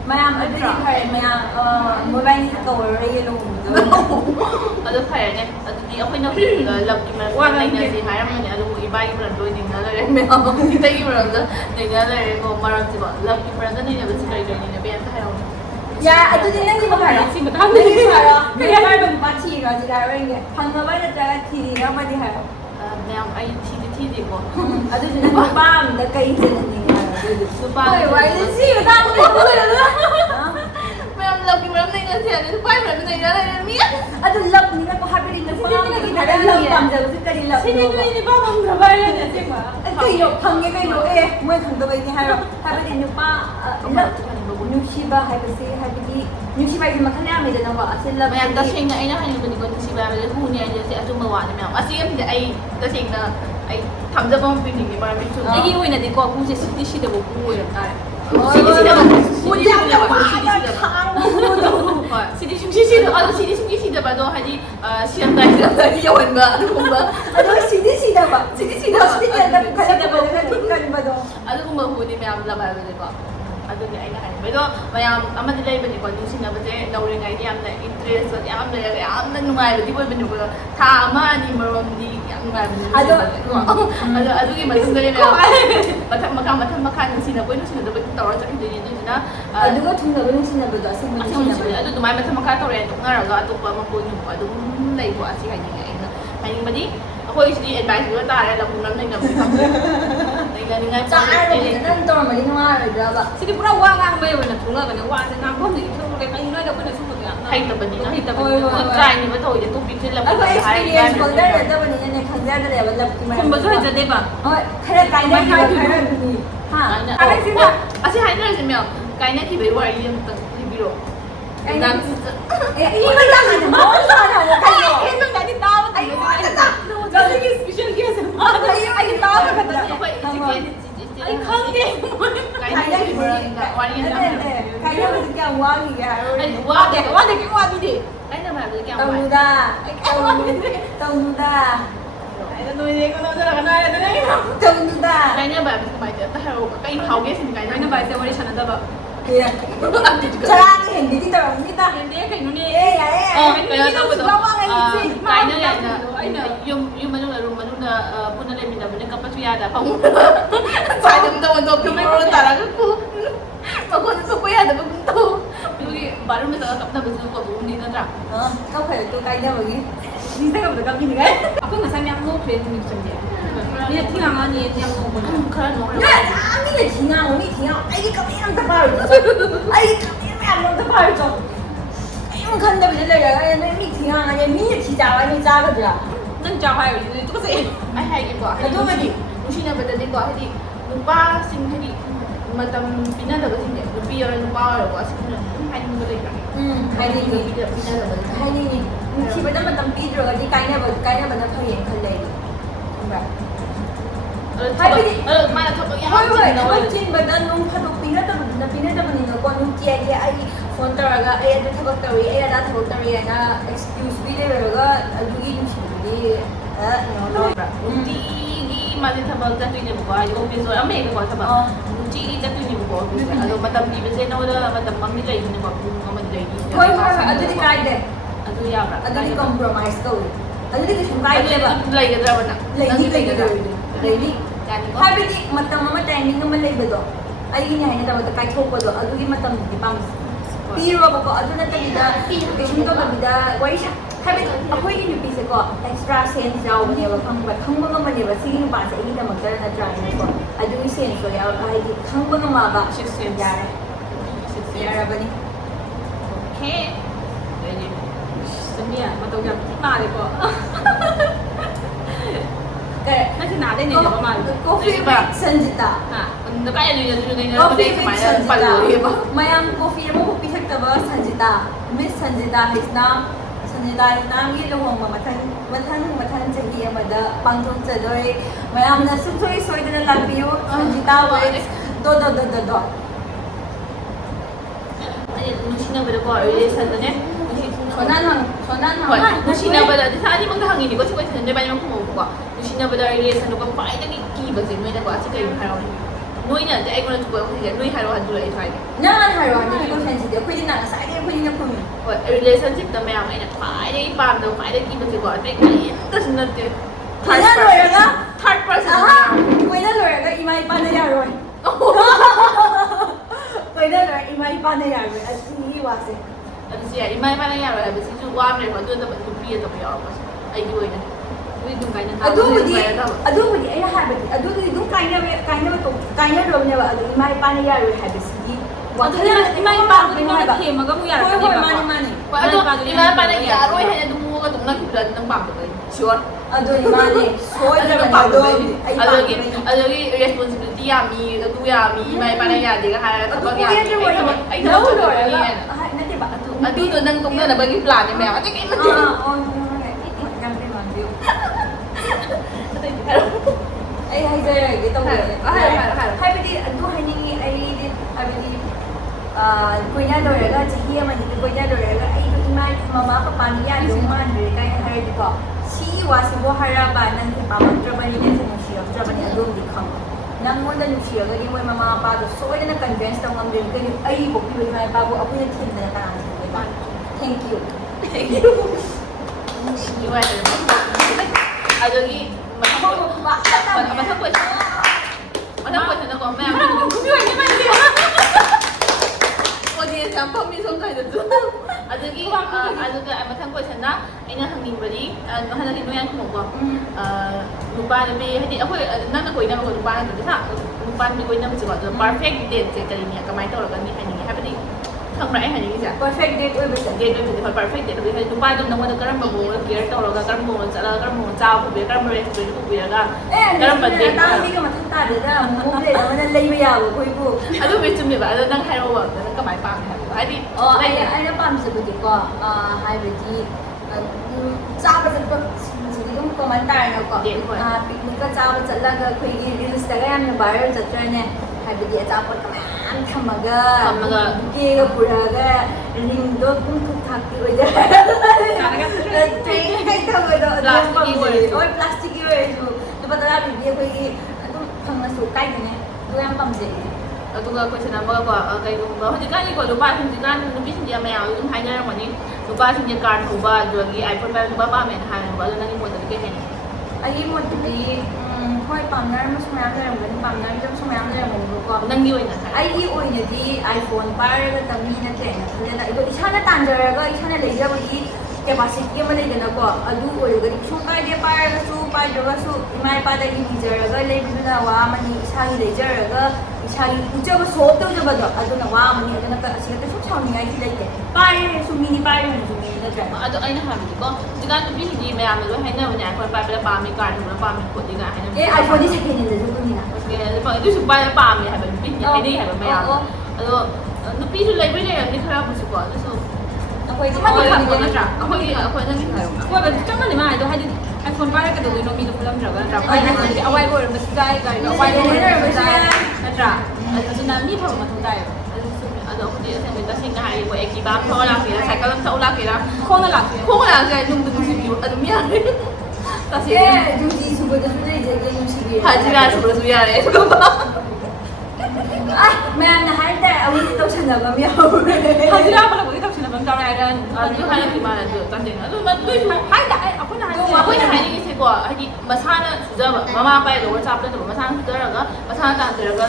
ꯃꯌꯥꯝ ꯑꯗꯨꯗꯤ ꯐꯔꯦ ꯃꯌꯥꯝ ꯃꯣꯏꯕꯥꯏꯅꯤꯁꯦ ꯀꯧꯔꯔꯣꯏꯌꯦ ꯂꯨꯍꯣꯡꯕꯗꯣ ꯑꯗꯣ ꯐꯔꯦꯅꯦ ꯑꯗꯨꯗꯤ ꯑꯩꯈꯣꯏꯅ ꯍꯧꯖꯤꯛ ꯂꯝꯒꯤ ꯃꯔꯝꯗ ꯅꯩꯅꯁꯤ ꯍꯥꯏꯔꯝꯕꯅꯦ ꯑꯗꯨꯕꯨ ꯏꯕꯥꯒꯤ ꯃꯔꯝꯗ ꯑꯣꯏꯅ ꯅꯩꯅ ꯂꯩꯔꯦ ꯃꯌꯥꯝ ꯏꯇꯩꯒꯤ ꯃꯔꯝꯗ ꯅꯩꯅ ꯂꯩꯔꯦꯀꯣ ꯃꯔꯝꯁꯤꯀꯣ ꯂꯝꯒꯤ ꯃꯔꯝꯗ ꯅꯩꯅꯕꯁꯤ ꯀꯔꯤ ꯅꯩꯅꯕ ꯑꯝꯇ ꯍꯥꯏꯔꯛꯎꯅꯦ ꯌꯥꯏ ꯑꯗꯨꯗꯤ ꯅꯪꯒꯤ ꯃꯈꯥꯗ ꯁꯤ ꯃꯇꯥꯡꯗ ꯅꯪꯒꯤ ꯍꯥꯏꯔꯣ ꯀꯔꯤ ꯍꯥꯏꯕ ꯅꯨꯄꯥ ꯊꯤꯔꯣ ꯍꯧꯖꯤꯛ ꯍꯥꯏꯔꯣꯏꯒꯦ ꯐꯪꯉꯕ ꯅꯠꯇ꯭ꯔꯒ ꯊꯤꯔꯝꯃꯗꯤ ꯍꯥꯏꯔꯣ ꯃꯌꯥꯝ ꯑꯩ ꯊꯤꯗꯦꯀꯣ ꯑꯗꯨꯗꯤ ꯅꯪ ꯅꯨꯄꯥ ꯑꯝꯗ ꯀꯩ ꯆꯠꯍꯟꯅꯤꯡꯉꯦ ꯍꯥꯏꯔꯣ ꯅꯨꯄꯥ ꯍꯣꯏ ꯋꯥꯔꯤ ꯁꯤ ꯃꯇꯥꯡꯗ ꯃꯌꯥꯝ ꯂꯝꯒꯤ ꯃꯔꯝ ꯅꯩꯅꯁꯤ ꯍꯥꯏꯕ ꯅꯨꯄꯥꯒꯤ ꯃꯔꯝ ꯅꯩꯅ ꯂꯩꯔꯝꯃꯤ ꯑꯗꯨ ꯂꯞꯅꯤꯅꯀꯣ ꯍꯥꯏꯕꯗꯤ ꯅꯨꯄꯥꯒꯤ ꯂꯞ ꯄꯥꯝꯖꯕꯁꯤ ꯀꯔꯤ ꯂꯞꯅꯣ ꯁꯤꯗꯤ ꯅꯣꯏ ꯅꯨꯄꯥ ꯐꯪꯗ꯭ꯔꯕ ꯍꯥꯏꯔꯅꯦ ꯑꯁꯦꯡꯕ ꯀꯩꯅꯣ ꯐꯪꯉꯦ ꯀꯩꯅꯣ ꯃꯣꯏ ꯈꯪꯗꯕꯩꯅꯤ ꯍꯥꯏꯔꯣ ꯍꯥꯏꯕꯗꯤ ꯅꯨꯄꯥ ꯅꯨꯡꯁꯤꯕ ꯍꯥꯏꯕꯁꯤ ꯍꯥꯏꯕꯗꯤ ꯅꯨꯡꯁꯤꯕ ꯍꯥꯏꯁꯦ ꯃꯈꯜ ꯌꯥꯝꯃꯤꯗꯅꯀꯣ ꯑꯁꯤ ꯂꯞ ꯃꯌꯥꯝ ꯇꯁꯦꯡꯅ ꯑꯩꯅ ꯍꯥꯏꯅꯤꯡꯕꯅꯤꯀꯣ ꯅꯨꯡꯁꯤꯕ ꯍꯥꯏꯕꯁꯦ ꯍꯨꯅꯤ ꯍꯥꯏꯁꯦ ꯑꯆꯨꯝꯕ ꯋꯥꯅꯤ ꯃꯌꯥꯝ ꯑꯁꯤꯒꯤꯁꯦ ꯑꯩ ꯇꯁꯦꯡꯅ ꯑꯩ ꯊꯝꯖꯕ ꯑꯃ ꯄꯤꯅꯤꯡꯉꯤ ꯃꯔꯝꯗꯤ ꯆꯨꯝꯅ ꯑꯩꯒꯤ ꯑꯣꯏꯅꯗꯤꯀꯣ ꯍꯨꯁꯦ ꯁꯤꯗꯕ ꯍꯨ ꯑꯣꯏꯔꯝ ꯇꯥꯔꯦ ꯁꯤꯗꯤ ꯁꯨꯡꯁꯤ ꯁꯤꯗꯕ ꯑꯗꯣ ꯁꯤꯗꯤ ꯁꯨꯡꯁꯤ ꯁꯤꯗꯕ ꯑꯗꯣ ꯍꯥꯏꯗꯤ ꯁꯤꯔꯝꯗꯥꯏꯗ ꯌꯧꯍꯟꯕ ꯑꯗꯨꯒꯨꯝꯕ ꯑꯗꯣ ꯁꯤꯗꯤ ꯁꯤꯗꯕ ꯍꯣꯁꯄꯤꯇꯥꯜꯗ ꯄꯨꯈꯠꯂꯛꯄꯗꯣ ꯑꯗꯨꯒꯨꯝꯕ ꯍꯨꯗꯤ ꯃꯌꯥꯝ ꯂꯕ ꯍꯥꯏꯕꯅꯤꯀꯣ ꯑꯗꯨꯅꯤ ꯑꯩꯅ ꯍꯥꯏꯅꯤꯡꯕ ꯑꯗꯣ ꯃꯌꯥꯝ ꯑꯃꯗꯤ ꯂꯩꯕꯅꯤꯀꯣ ꯅꯨꯡꯁꯤꯅꯕꯁꯦ ꯅꯧꯔꯤꯉꯩꯗ ꯌꯥꯝꯅ ꯏꯟꯇꯔꯦꯁ ꯌꯥꯝ ꯂꯩꯔꯒ ꯌꯥꯝꯅ ꯅꯨꯡꯉꯥꯏꯕꯗꯤ ꯑꯣꯏꯕꯅꯦꯕ ꯊꯥ 1-2 ꯃꯔꯣꯝꯗꯤ ꯌꯥꯝ ꯅꯨꯡꯉꯥꯏꯕꯅꯦ ꯑꯗꯣ ꯑꯗꯣ ꯑꯗꯨꯒꯤ ꯃꯇꯨꯡꯗꯅꯦ ꯃꯊꯪ ꯃꯈꯥ ꯅꯨꯡꯁꯤꯅꯕꯣꯏ ꯅꯨꯡꯁꯤꯅꯗꯕꯣꯏ ꯇꯧꯔ ꯆꯠꯈꯤꯗꯣꯏꯅꯦ ꯑꯗꯨꯗꯨꯅ ꯑꯗꯨꯒ ꯊꯨꯡꯅꯕ ꯅꯨꯡꯁꯤꯅꯕꯗꯣ ꯑꯁꯦꯡꯕ ꯅꯨꯡꯁꯤꯅꯕꯗꯣ ꯑꯗꯨ ꯑꯗꯨꯃꯥꯏꯅ ꯃꯊꯪ ꯃꯈꯥ ꯇꯧꯔꯦ ꯇꯣꯛꯅꯔꯒ ꯑꯇꯣꯞꯄ ꯑꯃ ꯀꯣꯏꯅꯕ ꯑꯗꯨꯝ ꯂꯩꯀꯣ ꯑꯁꯤ ꯍꯥꯏꯅꯤꯡꯉꯦ ꯑꯩꯅ ꯍꯥꯏꯅꯤꯡꯕꯗꯤ ꯑꯩꯈꯣꯏꯁꯤꯗꯤ ꯑꯦꯗꯚꯥꯏꯁ ꯇꯥꯔꯦ ꯂꯝꯒꯨꯝ ꯅꯩꯅꯕꯗꯤ ꯈꯪꯗꯦ ꯅꯩꯅꯅꯤꯡꯉꯥꯏ ꯆꯥꯔꯒ ꯐꯖꯅ ꯇꯧꯔꯝꯃꯗꯤ ꯅꯨꯡꯉꯥꯏꯔꯣꯏꯗ꯭ꯔꯕ ꯁꯤꯗꯤ ꯄꯨꯔꯥ ꯋꯥ ꯉꯥꯡꯕꯩ ꯑꯣꯏꯅ ꯊꯣꯛꯂꯛꯑꯒꯅꯦ ꯋꯥꯁꯦ ꯉꯥꯡꯐꯝꯗꯒꯤ ꯊꯣꯛꯂꯛꯑꯦ ꯀꯩꯅꯣ ꯅꯣꯏꯗ ꯑꯩꯈꯣꯏꯅ ꯁꯨꯝꯕꯗꯣ ꯌꯥꯝꯅ ꯍꯩꯇꯕꯅꯤꯅ ꯍꯩꯇꯕꯅꯤꯅ ꯇ꯭ꯔꯥꯏꯅꯤꯕ ꯇꯧꯔꯤꯁꯦ ꯇꯣꯄꯤꯛꯁꯦ ꯑꯩꯈꯣꯏ ꯑꯦꯛꯁꯄꯤꯔꯤꯌꯦꯟꯁ ꯍꯣꯜꯗꯔ ꯅꯠꯇꯕꯅꯤꯅꯅꯦ ꯈꯪꯖꯗ꯭ꯔꯦꯕ ꯂꯞꯀꯤ ꯈꯨꯝꯕꯁꯨ ꯍꯩꯖꯗꯦꯕ ꯍꯣꯏ ꯈꯔ ꯀꯥꯏꯅꯈꯤꯕ ꯈꯔꯗꯨꯅꯤ ꯍꯥ ꯑꯁꯤ ꯍꯥꯏꯅꯔꯁꯦ ꯃꯌꯥꯝ ꯀꯥꯏꯅꯈꯤꯕꯒꯤ ꯋꯥꯔꯤ ꯑꯃꯇꯪ ꯂꯤꯕꯤꯔꯣ ꯑꯩ ꯈꯪꯗꯦ ꯀꯥꯏꯅꯕꯁꯤ ꯀꯌꯥꯝ ꯋꯥꯈꯤꯒꯦ ꯍꯥꯏꯔꯣ ꯋꯥꯗꯦ ꯀꯩꯝ ꯋꯥꯕꯤꯗꯦ ꯀꯥꯏꯅꯕ ꯍꯥꯏꯕꯗꯤ ꯀꯌꯥꯝ ꯇꯧꯅꯨꯗ ꯇꯧꯅꯨꯗ ꯇꯧꯅꯨꯗ ꯀꯥꯏꯅꯕ ꯍꯥꯏꯕꯁꯤ ꯀꯃꯥꯏꯅ ꯇꯧ ꯑꯝꯇ ꯍꯥꯏꯔꯛꯑꯣ ꯀꯩ ꯐꯥꯎꯒꯦ ꯁꯤꯅꯤ ꯀꯥꯏꯅꯕ ꯍꯥꯏꯁꯦ ꯋꯥꯔꯤ ꯁꯥꯟꯅꯗꯕ ꯆꯔꯥꯒꯤ ꯍꯦꯟꯕꯤꯗꯤ ꯇꯧꯔꯝꯅꯤꯗ ꯀꯩꯅꯣꯅꯦ ꯌꯥꯔꯦ ꯀꯩꯅꯣ ꯇꯧꯕꯗꯣ ꯀꯥꯏꯅ ꯌꯥꯏꯅ ꯑꯩꯅ ꯌꯨꯝ ꯃꯅꯨꯡꯗ ꯔꯨꯝ ꯃꯅꯨꯡꯗ ꯄꯨꯟꯅ ꯂꯩꯃꯤꯟꯅꯕꯅꯦ ꯀꯞꯄꯁꯨ ꯌꯥꯗ ꯐꯃꯨꯡꯗ ꯁꯥꯏꯗ ꯑꯃ ꯇꯧ ꯃꯔꯣ ꯇꯥꯔꯒ ꯃꯈꯣꯟꯗ ꯊꯣꯛꯄ ꯌꯥꯗꯕꯒꯨꯝ ꯇꯧ ꯑꯗꯨꯒꯤ ꯕꯥꯠꯔꯨꯝꯗ ꯆꯠꯂꯒ ꯀꯞꯅꯕꯁꯨ ꯀꯧꯕꯒꯨꯝꯅꯤ ꯅꯠꯇ꯭ꯔꯥ ꯀꯧꯈꯠꯂꯛꯇꯣ ꯀꯥꯏꯅꯕꯒꯤ ꯅꯤꯡꯁꯤꯡꯉꯕꯗ ꯀꯞꯈꯤꯅꯤꯉꯥꯏ ꯑꯩꯈꯣꯏ ꯉꯁꯥꯏ ꯃꯌꯥꯝ ꯅꯣꯛꯈ꯭ꯔꯦ ꯅꯨꯃꯤꯠ ꯆꯪꯗꯦ ꯃꯤꯅ ꯊꯤ ꯉꯥꯡꯉꯅꯤ ꯌꯥꯝ ꯅꯣꯛꯄꯅꯦ ꯈꯔ ꯅꯣꯛꯔꯦ ꯃꯤꯅ ꯊꯤ ꯉꯥꯡꯉꯣ ꯃꯤ ꯊꯤ ꯉꯥꯡꯉꯣ ꯑꯩꯒꯤ ꯀꯃꯦꯟ ꯑꯝꯇ ꯄꯥꯔꯣꯏꯗꯣ ꯑꯩꯒꯤ ꯀꯃꯦꯟ ꯃꯌꯥꯝ ꯑꯝꯇ ꯄꯥꯔꯣꯏꯗꯣ ꯀꯩꯝ ꯈꯟꯗꯕꯤꯗ ꯂꯩꯔꯒ ꯅꯣꯏ ꯃꯤ ꯊꯤ ꯉꯥꯡꯉꯅꯤ ꯃꯤꯅ ꯊꯤ ꯆꯥꯕ ꯅꯣꯏ ꯆꯥꯒꯗ꯭ꯔꯥ ꯅꯪ ꯆꯥꯎ ꯍꯥꯏꯕꯗꯤ ꯇꯨꯀꯠꯆꯩ ꯑꯩ ꯍꯥꯏꯒꯦꯀꯣ ꯑꯗꯨꯃꯗꯤ ꯅꯨꯡꯁꯤꯅꯕꯗꯗꯤꯀꯣ ꯍꯥꯏꯗꯤ ꯅꯨꯄꯥꯁꯤꯡ ꯍꯥꯏꯗꯤ ꯃꯇꯝ ꯄꯤꯅꯗꯕꯁꯤꯡꯁꯦ ꯅꯨꯄꯤ ꯑꯣꯏꯔꯣ ꯅꯨꯄꯥ ꯑꯣꯏꯔꯣꯀꯣ ꯑꯁꯤꯒꯨꯝꯕ ꯑꯗꯨꯝ ꯍꯥꯏꯅꯤꯡꯕ ꯂꯩꯕ꯭ꯔꯥ ꯍꯥꯏꯅꯤꯡꯉꯤ ꯄꯤꯅꯗꯕꯗ ꯍꯥꯏꯅꯤꯡꯉꯤ ꯅꯨꯡꯁꯤꯕꯗ ꯃꯇꯝ ꯄꯤꯗ꯭ꯔꯒꯗꯤ ꯀꯥꯏꯅꯕꯅ ꯐꯩꯌꯦꯅꯈꯜꯂꯦ ꯈꯪꯕ꯭ꯔꯥ ꯍꯥꯏꯕꯗꯤ ꯃꯥꯅ ꯊꯕꯛ ꯌꯥꯝ ꯍꯣꯏ ꯆꯤꯟꯅ ꯊꯕꯛ ꯆꯤꯟꯕꯗ ꯅꯣꯡ ꯐꯥꯗꯣꯛ ꯄꯤꯅꯗꯕꯅꯤꯅꯀꯣ ꯅꯨꯡꯇꯤꯒꯤ ꯑꯩ ꯐꯣꯟ ꯇꯧꯔꯒ ꯑꯩ ꯑꯗꯨ ꯊꯕꯛ ꯇꯧꯔꯤ ꯑꯩ ꯑꯗꯥ ꯊꯕꯛ ꯇꯧꯔꯤ ꯍꯥꯏꯅ ꯑꯦꯛꯁꯀ꯭ꯌꯨꯁ ꯄꯤꯔꯒ ꯑꯗꯨꯒꯤ ꯅꯨꯡꯁꯤꯕꯗꯨꯗꯤ ꯅꯨꯡꯇꯤꯒꯤ ꯃꯥꯁꯦ ꯊꯕꯛ ꯆꯠꯇꯣꯏꯅꯦꯕꯀꯣ ꯍꯥꯏꯗꯤ ꯑꯣꯐꯤꯁ ꯑꯣꯏꯔ ꯑꯃ ꯍꯦꯛꯇꯀꯣ ꯊꯕꯛ ꯅꯨꯡꯇꯤꯒꯤ ꯆꯠꯇꯣꯏꯅꯦꯕꯀꯣ ꯑꯣꯐꯤꯁꯁꯦ ꯑꯗꯣ ꯃꯇꯝ ꯄꯤꯕꯁꯦ ꯅꯉꯣꯟꯗ ꯃꯇꯝ ꯑꯃꯗꯤ ꯂꯩꯕꯅꯦꯀꯣ ꯄꯨꯡ ꯑꯃꯗꯤ ꯂꯩꯅꯤ ꯍꯣꯏ ꯑꯗꯨꯗꯤ ꯀꯥꯏꯗꯦ ꯑꯗꯨ ꯌꯥꯕ꯭ꯔꯥ ꯑꯗꯨꯗꯤ ꯀꯝꯄ꯭ꯔꯣꯃꯥꯏꯁ ꯇꯧꯋꯤ ꯑꯗꯨꯗꯤ ꯀꯩꯁꯨꯝ ꯀꯥꯏꯗꯦꯕ ꯂꯩꯒꯗ꯭ꯔꯕꯅ ꯂꯩꯅꯤ ꯍꯥꯏꯕꯗꯤ ꯃꯇꯝ ꯑꯃ ꯇꯥꯏꯃꯤꯡ ꯑꯃ ꯂꯩꯕꯗꯣ ꯑꯩꯒꯤꯅꯤ ꯍꯥꯏꯅꯗꯕꯗ ꯀꯥꯏꯊꯣꯛꯄꯗꯣ ꯑꯗꯨꯒꯤ ꯃꯇꯝꯗꯨꯗꯤ ꯄꯥꯝꯖꯩ ꯄꯤꯔꯣꯕꯀꯣ ꯑꯗꯨ ꯅꯠꯇꯕꯤꯗ ꯀꯩꯁꯨꯝ ꯇꯧꯗꯕꯤꯗ ꯋꯥꯔꯤ ꯍꯥꯏꯕꯗꯤ ꯑꯩꯈꯣꯏꯒꯤ ꯅꯨꯄꯤꯁꯦꯀꯣ ꯑꯦꯛꯁꯇ꯭ꯔꯥ ꯁꯦꯟꯁ ꯌꯥꯎꯕꯅꯦꯕ ꯈꯪꯕ ꯈꯪꯕ ꯉꯝꯕꯅꯦꯕ ꯁꯤꯒꯤ ꯅꯨꯄꯥꯁꯦ ꯑꯩꯒꯤꯗꯃꯛꯇ ꯅꯠꯇ꯭ꯔꯥ ꯍꯥꯏꯅꯀꯣ ꯑꯗꯨꯒꯤ ꯁꯦꯟꯁꯇꯣ ꯍꯥꯏꯗꯤ ꯈꯪꯕ ꯉꯝꯃꯛꯑꯕ ꯌꯥꯔꯦ ꯌꯥꯔꯕꯅꯤ ꯍꯦ ꯆꯨꯝꯃꯤꯌꯥ ꯃꯇꯧ ꯌꯥꯝ ꯃꯥꯜꯂꯦꯀꯣ ꯅꯪꯁꯤ ꯅꯥꯗꯩꯅꯦꯕ ꯃꯥꯜꯂꯦ ꯀꯣꯐꯤ ꯕ꯭ꯔꯦꯛ ꯁꯟꯖꯤꯇꯥ ꯃꯌꯥꯝ ꯀꯣꯐꯤ ꯑꯃꯐꯥꯎ ꯄꯤꯊꯛꯇꯕ ꯁꯟꯖꯤꯇꯥ ꯃꯤꯁ ꯁꯟꯖꯤꯇꯥ ꯍꯩꯁꯅꯥꯝꯒꯤ ꯂꯨꯍꯣꯡꯕ ꯃꯊꯪ ꯆꯍꯤ ꯑꯃꯗ ꯄꯥꯡꯊꯣꯛꯆꯗꯣꯏ ꯃꯌꯥꯝꯅ ꯁꯨꯡꯁꯣꯏ ꯁꯣꯏꯗꯅ ꯂꯥꯛꯄꯤꯌꯨ ꯁꯟꯖꯤꯇꯥ ꯋꯦꯠꯁ ꯅꯨꯡꯁꯤꯅꯕꯗꯀꯣ ꯔꯤꯂꯦꯁꯟꯗꯅꯦ ꯁꯣꯅꯥ ꯅꯨꯡꯁꯤꯅꯕꯗ ꯑꯅꯤꯃꯛꯇ ꯍꯪꯉꯤꯅꯤꯀꯣ ꯁꯤ ꯀꯣꯏꯁꯟ ꯅꯣꯏꯕꯥꯅꯤꯃꯛ ꯈꯨꯝꯃꯧꯕꯀꯣ ꯅꯨꯡꯁꯤꯅꯕꯗ ꯔꯤꯂꯦꯁꯟꯗꯀꯣ ꯈ꯭ꯋꯥꯏꯗꯒꯤ ꯀꯤꯕꯁꯦ ꯅꯣꯏꯅꯀꯣ ꯑꯁꯤ ꯀꯩꯅꯣ ꯍꯥꯏꯔꯛꯑꯣꯅꯦ ꯅꯣꯏꯅ ꯑꯩꯉꯣꯟꯗ ꯊꯨꯀꯣ ꯍꯧꯖꯤꯛ ꯅꯣꯏ ꯍꯥꯏꯔꯛꯑꯣ ꯑꯗꯨ ꯑꯩ ꯍꯥꯏꯒꯦ ꯅꯪ ꯍꯥꯏꯔꯛꯑꯣ ꯍꯟꯗꯛꯀꯤ ꯀꯣꯏꯁꯟꯁꯤꯗꯤ ꯑꯩꯈꯣꯏꯗꯤ ꯉꯁꯥꯏꯗꯒꯤ ꯑꯩꯈꯣꯏꯅ ꯈꯨꯝꯃꯤ ꯍꯣꯏ ꯔꯤꯂꯦꯁꯟꯁꯤꯞꯇ ꯃꯌꯥꯝ ꯑꯩꯅ ꯈ꯭ꯋꯥꯏꯗꯒꯤ ꯄꯥꯝꯗꯕ ꯈ꯭ꯋꯥꯏꯗꯒꯤ ꯀꯤꯕꯁꯦꯀꯣ ꯑꯇꯩ ꯀꯔꯤꯝꯇꯁꯨ ꯅꯠꯇꯦ ꯀꯣꯏꯅ ꯂꯣꯏꯔꯒ ꯊꯥꯔꯠ ꯄꯔꯁꯟ ꯀꯣꯏꯅ ꯂꯣꯏꯔꯒ ꯏꯃꯥ ꯏꯄꯥꯅ ꯌꯥꯔꯣꯏ ꯀꯣꯏꯅ ꯂꯣꯏꯔꯒ ꯏꯃꯥ ꯏꯄꯥꯅ ꯌꯥꯔꯣꯏ ꯑꯁꯤꯒꯤ ꯋꯥꯁꯦ ꯑꯗꯨꯁꯨ ꯌꯥꯏ ꯏꯃꯥ ꯏꯄꯥꯅ ꯌꯥꯔꯣꯏ ꯍꯥꯏꯕꯁꯤꯁꯨ ꯋꯥꯈ꯭ꯔꯦꯕ ꯑꯗꯨ ꯅꯠꯇꯕ ꯅꯨꯄꯤ ꯑꯇꯣꯞꯄ ꯌꯥꯎꯔꯛꯄꯁꯦ ꯑꯩꯒꯤ ꯑꯣꯏꯅ ꯑꯗꯨꯕꯨꯗꯤ ꯑꯩꯅ ꯍꯥꯏꯕꯗꯤ ꯑꯗꯨꯗꯤ ꯑꯗꯨꯝ ꯀꯥꯏꯅꯔꯕꯅꯦꯕ ꯑꯗꯨ ꯏꯃꯥ ꯏꯄꯥꯅ ꯌꯥꯔꯣꯏ ꯍꯥꯏꯕꯁꯤꯒꯤ ꯏꯃꯥ ꯏꯄꯥꯗꯨꯗꯤ ꯅꯪꯅ ꯊꯦꯝꯃꯒ ꯑꯃꯨꯛ ꯌꯥꯔꯛꯀꯅꯦꯕ ꯃꯥꯅꯤ ꯑꯗꯣ ꯏꯃꯥ ꯏꯄꯥꯅ ꯌꯥꯔꯣꯏ ꯍꯥꯏꯅ ꯑꯗꯨꯝ ꯃꯣꯛꯑꯒ ꯑꯗꯨꯝ ꯅꯪꯈꯤꯕꯗ ꯅꯪ ꯄꯥꯝꯗꯕꯩ ꯁꯤꯌꯣꯔ ꯑꯗꯨꯅꯤ ꯃꯥꯅꯦ ꯁꯣꯏꯗ꯭ꯔꯕꯅꯤ ꯑꯗꯨꯒꯤ ꯔꯦꯁꯄꯣꯟꯁꯤꯕꯤꯂꯤꯇꯤ ꯌꯥꯝꯃꯤ ꯑꯗꯨ ꯌꯥꯝꯃꯤ ꯏꯃꯥ ꯏꯄꯥꯅ ꯌꯥꯗꯦꯒ ꯍꯥꯏꯔꯒ ꯊꯕꯛ ꯌꯥꯝꯃꯤ ꯑꯩ ꯊꯕꯛ ꯆꯠꯊꯣꯛꯀꯅꯤ ꯅꯠꯇꯦꯕ ꯑꯗꯨꯗꯣ ꯅꯪ ꯇꯣꯛꯅꯅꯕꯒꯤ ꯄ꯭ꯂꯥꯟꯅꯦ ꯃꯌꯥꯝ ꯑꯇꯩ ꯀꯩꯝ ꯅꯠꯇꯦ ꯑꯩ ꯍꯥꯏꯖꯔꯒꯦ ꯇꯧꯕꯅꯦ ꯍꯥꯏꯕꯗꯤ ꯑꯗꯨ ꯍꯥꯏꯅꯤꯡꯉꯤ ꯑꯩꯗꯤ ꯍꯥꯏꯕꯗꯤ ꯀꯣꯏꯅ ꯂꯣꯏꯔꯒ ꯆꯍꯤ ꯑꯃꯅꯤꯗ ꯀꯣꯏꯅ ꯂꯣꯏꯔꯒ ꯑꯩꯗꯣ ꯏꯃꯥ ꯃꯃꯥ ꯄꯄꯥꯅꯤ ꯌꯥꯗꯧ ꯃꯥꯟꯗ꯭ꯔꯦ ꯀꯥꯏꯅ ꯍꯥꯏꯔꯗꯤꯀꯣ ꯁꯤ ꯋꯥꯁꯤꯕꯨ ꯍꯥꯏꯔꯛꯑꯕ ꯅꯪꯁꯦ ꯄꯥꯝꯃꯛꯇ꯭ꯔꯕꯅꯤ ꯅꯪꯁꯦ ꯅꯨꯡꯁꯤꯔꯛꯇ꯭ꯔꯕꯅꯤ ꯑꯗꯨꯝꯗꯤ ꯈꯪꯉꯣ ꯅꯪꯉꯣꯟꯗ ꯅꯨꯡꯁꯤꯔꯒꯗꯤ ꯃꯣꯏ ꯃꯃꯥ ꯃꯄꯥꯗꯣ ꯁꯣꯏꯗꯅ ꯀꯟꯚꯤꯟꯁ ꯇꯧ ꯉꯝꯗꯣꯏꯅꯤ ꯀꯩꯅꯣ ꯑꯩ ꯄꯣꯛꯄꯤꯕ ꯏꯃꯥ ꯏꯄꯥꯕꯨ ꯑꯩꯈꯣꯏꯅ ꯊꯦꯝꯗꯅ ꯀꯅꯥꯅ ꯊꯦꯝꯗꯣꯏꯕ ꯊꯦꯡꯛ ꯌꯨ ꯅꯨꯡꯁꯤꯕ ꯑꯗꯨꯒꯤ ꯃꯊꯪ ꯀꯣꯏꯁꯟꯗꯀꯣ ꯃꯌꯥꯝ ꯑꯣꯗꯤꯌꯦꯟꯁ ꯌꯥꯝ ꯐꯝꯃꯤ ꯁꯣꯝ ꯁꯥꯏꯗꯁꯨ ꯑꯗꯨꯒꯤ ꯑꯗꯨꯒ ꯃꯊꯪ ꯀꯣꯏꯁꯟꯅ ꯑꯩꯅ ꯍꯪꯅꯤꯡꯕꯗꯤ ꯍꯟꯗꯛꯀꯤ ꯅꯣꯏ ꯌꯥꯝ ꯈꯨꯝꯃꯣꯀꯣ ꯅꯨꯄꯥ ꯅꯨꯄꯤ ꯍꯥꯏꯗꯤ ꯑꯩꯈꯣꯏ ꯅꯪꯅ ꯀꯣꯏꯅꯕꯀꯣ ꯅꯨꯄꯥ ꯅꯠꯇ꯭ꯔꯗꯤ ꯅꯨꯄꯥ ꯅꯨꯄꯤ ꯀꯣꯏꯅꯕꯁꯤꯀꯣ ꯑꯗꯣ ꯄꯥꯔꯐꯦꯛ ꯗꯦꯠꯁꯦ ꯀꯔꯤꯅꯤ ꯀꯃꯥꯏꯅ ꯇꯧꯔꯒꯅꯤ ꯍꯥꯏꯅꯤꯡꯉꯤ ꯍꯥꯏꯕꯗꯤ ꯈꯪꯕ꯭ꯔꯥ ꯑꯩ ꯍꯥꯏꯅꯤꯡꯉꯤꯁꯦ ꯄꯔꯐꯦꯛ ꯗꯦꯠ ꯑꯣꯏꯕꯁꯦ ꯗꯦꯠ ꯑꯣꯏꯕꯁꯦ ꯍꯣꯏ ꯄꯔꯐꯦꯛ ꯗꯦꯠ ꯑꯣꯏꯕꯁꯦ ꯍꯥꯏꯗꯤ ꯅꯨꯄꯥꯗꯣ ꯅꯪꯉꯣꯟꯗ ꯀꯔꯝꯕ ꯃꯑꯣꯡꯗ ꯀꯦꯌꯔ ꯇꯧꯔꯒ ꯀꯔꯝꯕ ꯃꯑꯣꯡꯗ ꯆꯠꯂꯒ ꯀꯔꯝꯕ ꯃꯑꯣꯡꯗ ꯆꯥꯕ ꯄꯨꯕꯤꯔ ꯀꯔꯝꯕ ꯔꯦꯁꯇꯨꯔꯦꯟ ꯄꯨꯕꯤꯔꯒ ꯀꯔꯝꯕ ꯗꯦꯠ ꯇꯥꯡꯕꯤꯒ ꯃꯊꯪ ꯇꯥꯗꯦꯗ ꯑꯃꯨꯛ ꯂꯩ ꯑꯃꯅ ꯂꯩꯕ ꯌꯥꯕ ꯑꯩꯈꯣꯏꯕꯨ ꯑꯗꯨꯕꯨꯗꯤ ꯆꯨꯝꯃꯦꯕ ꯑꯗꯣ ꯅꯪ ꯍꯥꯏꯔꯛꯑꯣ ꯅꯪ ꯀꯃꯥꯏꯅ ꯄꯥꯝꯃꯦ ꯍꯥꯏꯕꯗꯣ ꯍꯥꯏꯗꯤ ꯑꯩꯅ ꯄꯥꯝꯖꯕꯗꯤꯀꯣ ꯍꯥꯏꯕꯗꯤ ꯆꯥꯕ ꯆꯠꯄꯁꯤꯗꯤ ꯑꯗꯨꯝ ꯀꯃꯟ ꯇꯥꯔꯦꯅꯀꯣ ꯄꯤꯛꯅꯤꯛꯀ ꯆꯥꯕ ꯆꯠꯂꯒ ꯑꯩꯈꯣꯏꯒꯤ ꯔꯤꯜꯁꯇꯒ ꯌꯥꯝꯅ ꯚꯥꯏꯔꯦꯜ ꯆꯠꯇ꯭ꯔꯅꯦ ꯍꯥꯏꯕꯗꯤ ꯑꯆꯥꯄꯣꯠꯀ ꯃꯌꯥꯝ ꯊꯝꯃꯒ ꯕꯨꯀꯦꯒ ꯄꯨꯔꯛꯑꯒ ꯔꯤꯡꯗꯣ ꯄꯨꯡ ꯊꯨꯛ ꯊꯥꯛꯇꯤ ꯑꯣꯏꯖꯔꯦ ꯍꯣꯏ ꯄ꯭ꯂꯥꯁꯇꯤꯛꯀꯤ ꯑꯣꯏꯔꯁꯨ ꯂꯨꯄꯥ 10 ꯄꯤꯕꯤ ꯑꯩꯈꯣꯏꯒꯤ ꯑꯗꯨꯝ ꯐꯪꯉꯁꯨ ꯀꯥꯏꯗꯦꯅꯦ ꯑꯗꯨ ꯌꯥꯝ ꯄꯥꯝꯖꯩ ꯑꯗꯨꯒ ꯀꯣꯏꯁꯟ ꯑꯃꯒꯀꯣ ꯀꯩꯒꯨꯝꯕ ꯍꯧꯖꯤꯛꯀꯥꯟꯒꯤꯀꯣ ꯍꯧꯖꯤꯛꯀꯥꯟ ꯅꯨꯄꯤꯁꯤꯡꯁꯦ ꯃꯌꯥꯝ ꯑꯗꯨꯝ ꯍꯥꯏꯅꯔꯝꯒꯅꯤ ꯅꯨꯄꯥꯁꯤꯡꯁꯦ ꯀꯥꯔ ꯊꯧꯕ ꯑꯗꯨꯗꯒꯤ ꯑꯥꯏꯐꯣꯟ ꯄꯥꯏꯕ ꯅꯨꯄꯥ ꯄꯥꯝꯃꯦꯅ ꯍꯥꯏꯔꯝꯕ ꯑꯗꯣ ꯅꯪꯒꯤ ꯃꯣꯠꯇꯗꯤ ꯀꯩ ꯍꯥꯏꯅꯤꯡꯉꯤ ꯑꯩꯒꯤ ꯃꯣꯠꯇꯗꯤ ꯍꯣꯏ ꯄꯥꯝꯅꯔꯝꯕꯁꯨ ꯃꯌꯥꯝ ꯂꯩꯔꯝꯒꯅꯤ ꯄꯥꯝꯅꯔꯝꯗꯕꯁꯨ ꯃꯌꯥꯝ ꯂꯩꯔꯝꯒꯅꯤꯕꯀꯣ ꯅꯪꯒꯤ ꯑꯣꯏꯅ ꯑꯩꯒꯤ ꯑꯣꯏꯅꯗꯤ ꯑꯥꯏꯐꯣꯟ ꯄꯥꯏꯔꯒ ꯃꯤ ꯅꯠꯇꯦꯅ ꯈꯜꯂꯦꯅ ꯑꯗꯣ ꯏꯁꯥꯅ ꯇꯥꯟꯖꯔꯒ ꯏꯁꯥꯅ ꯂꯩꯖꯕꯒꯤ ꯀꯦꯄꯥꯁꯤꯇꯤ ꯑꯃ ꯂꯩꯗꯅꯀꯣ ꯑꯗꯨ ꯑꯣꯏꯔꯒꯗꯤ ꯀꯩꯁꯨ ꯀꯥꯏꯗꯦ ꯄꯥꯏꯔꯒꯁꯨ ꯄꯥꯏꯗ꯭ꯔꯒꯁꯨ ꯏꯃꯥ ꯏꯄꯥꯗꯒꯤ ꯅꯤꯖꯔꯒ ꯂꯩꯕꯗꯨꯅ ꯋꯥ ꯑꯃꯅꯤ ꯏꯁꯥꯒꯤ ꯂꯩꯖꯔꯒ ꯏꯁꯥꯒꯤ ꯎꯠꯆꯕ ꯁꯣꯞ ꯇꯧꯖꯕꯗꯣ ꯑꯗꯨꯅ ꯋꯥ ꯑꯃꯅꯤ ꯑꯗꯨꯅ ꯑꯁꯤꯗ ꯀꯩꯁꯨ ꯁꯥꯎꯅꯤꯡꯉꯥꯏꯗꯤ ꯂꯩꯇꯦ ꯄꯥꯏꯔꯁꯨ ꯃꯤꯅꯤ ꯄꯥꯏꯔꯁꯨ ꯃꯤꯅꯤ ꯅꯠꯇ꯭ꯔꯥ ꯑꯗꯣ ꯑꯩꯅ ꯍꯥꯏꯕꯗꯤꯀꯣ ꯍꯧꯖꯤꯛꯀꯥꯟ ꯅꯨꯄꯤꯁꯤꯡꯗꯤ ꯃꯌꯥꯝꯅ ꯂꯣꯏ ꯍꯥꯏꯅꯕꯅꯦ ꯑꯥꯏꯐꯣꯟ ꯄꯥꯏꯕꯗ ꯄꯥꯝꯃꯤ ꯀꯥꯔ ꯊꯧꯕꯗ ꯄꯥꯝꯃꯤ ꯈꯣꯠꯂꯤꯒ ꯍꯥꯏꯅꯕꯅꯦ ꯑꯥꯏꯐꯣꯟꯗꯤ ꯁꯦꯀꯦꯟ ꯍꯦꯟꯗꯁꯨ ꯐꯪꯉꯤꯅ ꯑꯗꯨꯁꯨ ꯄꯥꯝꯃꯦ ꯍꯥꯏꯕ ꯅꯨꯄꯤꯁꯤꯡ ꯍꯥꯏꯅꯩ ꯍꯥꯏꯕ ꯃꯌꯥꯝ ꯑꯗꯣ ꯅꯨꯄꯤꯁꯨ ꯂꯩꯕꯩ ꯂꯩꯔꯝꯅꯤ ꯈꯔꯕꯨꯁꯨꯀꯣ ꯑꯗꯨꯁꯨ ꯅꯠꯇ꯭ꯔꯥ ꯑꯩꯈꯣꯏ ꯅꯪꯒꯤ ꯍꯣꯏ ꯆꯞ ꯃꯥꯟꯅꯩ ꯃꯥ ꯍꯥꯏꯗꯣ ꯍꯥꯏꯗꯤ ꯑꯥꯏꯐꯣꯟ ꯄꯥꯏꯔꯒ ꯀꯩꯗꯧꯗꯣꯏꯅꯣ ꯃꯤꯗꯣ ꯈꯨꯜꯂꯝꯗ꯭ꯔꯒ ꯅꯠꯇ꯭ꯔꯥ ꯑꯩꯈꯣꯏꯒꯤ ꯑꯋꯥꯏꯕ ꯑꯣꯏꯔꯝꯕꯁꯨ ꯌꯥꯏ ꯒꯥꯔꯤꯗꯣ ꯑꯋꯥꯏꯕ ꯑꯣꯏꯔꯝꯕꯁꯨ ꯌꯥꯏ ꯅꯠꯇ꯭ꯔꯥ ꯑꯗꯨꯅ ꯃꯤ ꯐꯕ ꯃꯊꯧ ꯇꯥꯏꯌꯦꯕ ꯑꯗꯣ ꯑꯩꯈꯣꯏꯗꯤ ꯑꯁꯦꯡꯕ ꯇꯁꯦꯡꯅ ꯍꯥꯏꯔꯤꯀꯣ ꯑꯦꯛꯇꯤꯚꯥ ꯑꯃ ꯊꯧꯔ ꯂꯥꯛꯀꯦꯔꯥ ꯁꯥꯏꯀꯜ ꯑꯃ ꯊꯧꯔ ꯂꯥꯛꯀꯦꯔꯥ ꯈꯣꯡꯅ ꯂꯥꯛꯇꯣꯏꯅꯦ ꯈꯣꯡꯅ ꯂꯥꯛꯀꯦꯔꯥ ꯅꯨꯡꯗ ꯅꯨꯡꯁꯤꯕꯤꯌꯨ ꯑꯗꯨꯝ ꯌꯥꯔꯦ ꯇꯁꯦꯡꯅ ꯗ꯭ꯌꯨꯇꯤ ꯁꯨꯕꯗꯁꯨ ꯂꯩꯖꯒꯦ ꯅꯨꯡꯁꯤꯕꯤꯔꯦ ꯍꯖꯤꯔꯥ ꯁꯨꯔꯁꯨ ꯌꯥꯔꯦ ꯃꯌꯥꯝꯅ ꯍꯥꯏꯇꯥꯔꯦ ꯑꯃꯨꯛ ꯇꯧꯁꯟꯅꯕ ꯑꯃ ꯌꯥꯎꯔꯦ ꯍꯖꯤꯔꯥ ꯄꯨꯂꯛꯄꯒꯤ ꯇꯧꯁꯤꯟꯅꯕ ꯑꯃ ꯇꯧꯔꯦ ꯍꯥꯏꯔ ꯑꯗꯨ ꯍꯥꯏꯔꯛꯈꯤ ꯃꯥꯅ ꯑꯗꯨ ꯇꯁꯦꯡꯅ ꯑꯗꯨ ꯅꯣꯏꯁꯨ ꯑꯩꯈꯣꯏꯅ ꯍꯥꯏꯅꯤꯡꯉꯤꯁꯦꯀꯣ ꯍꯥꯏꯗꯤ ꯃꯁꯥꯅ ꯁꯨꯖꯕ ꯃꯃꯥ ꯃꯄꯥ ꯂꯧꯔ ꯆꯥꯕ ꯅꯠꯇꯕ ꯃꯁꯥꯅ ꯁꯨꯖꯔꯒ ꯃꯁꯥꯅ ꯇꯥꯟꯖꯔꯒ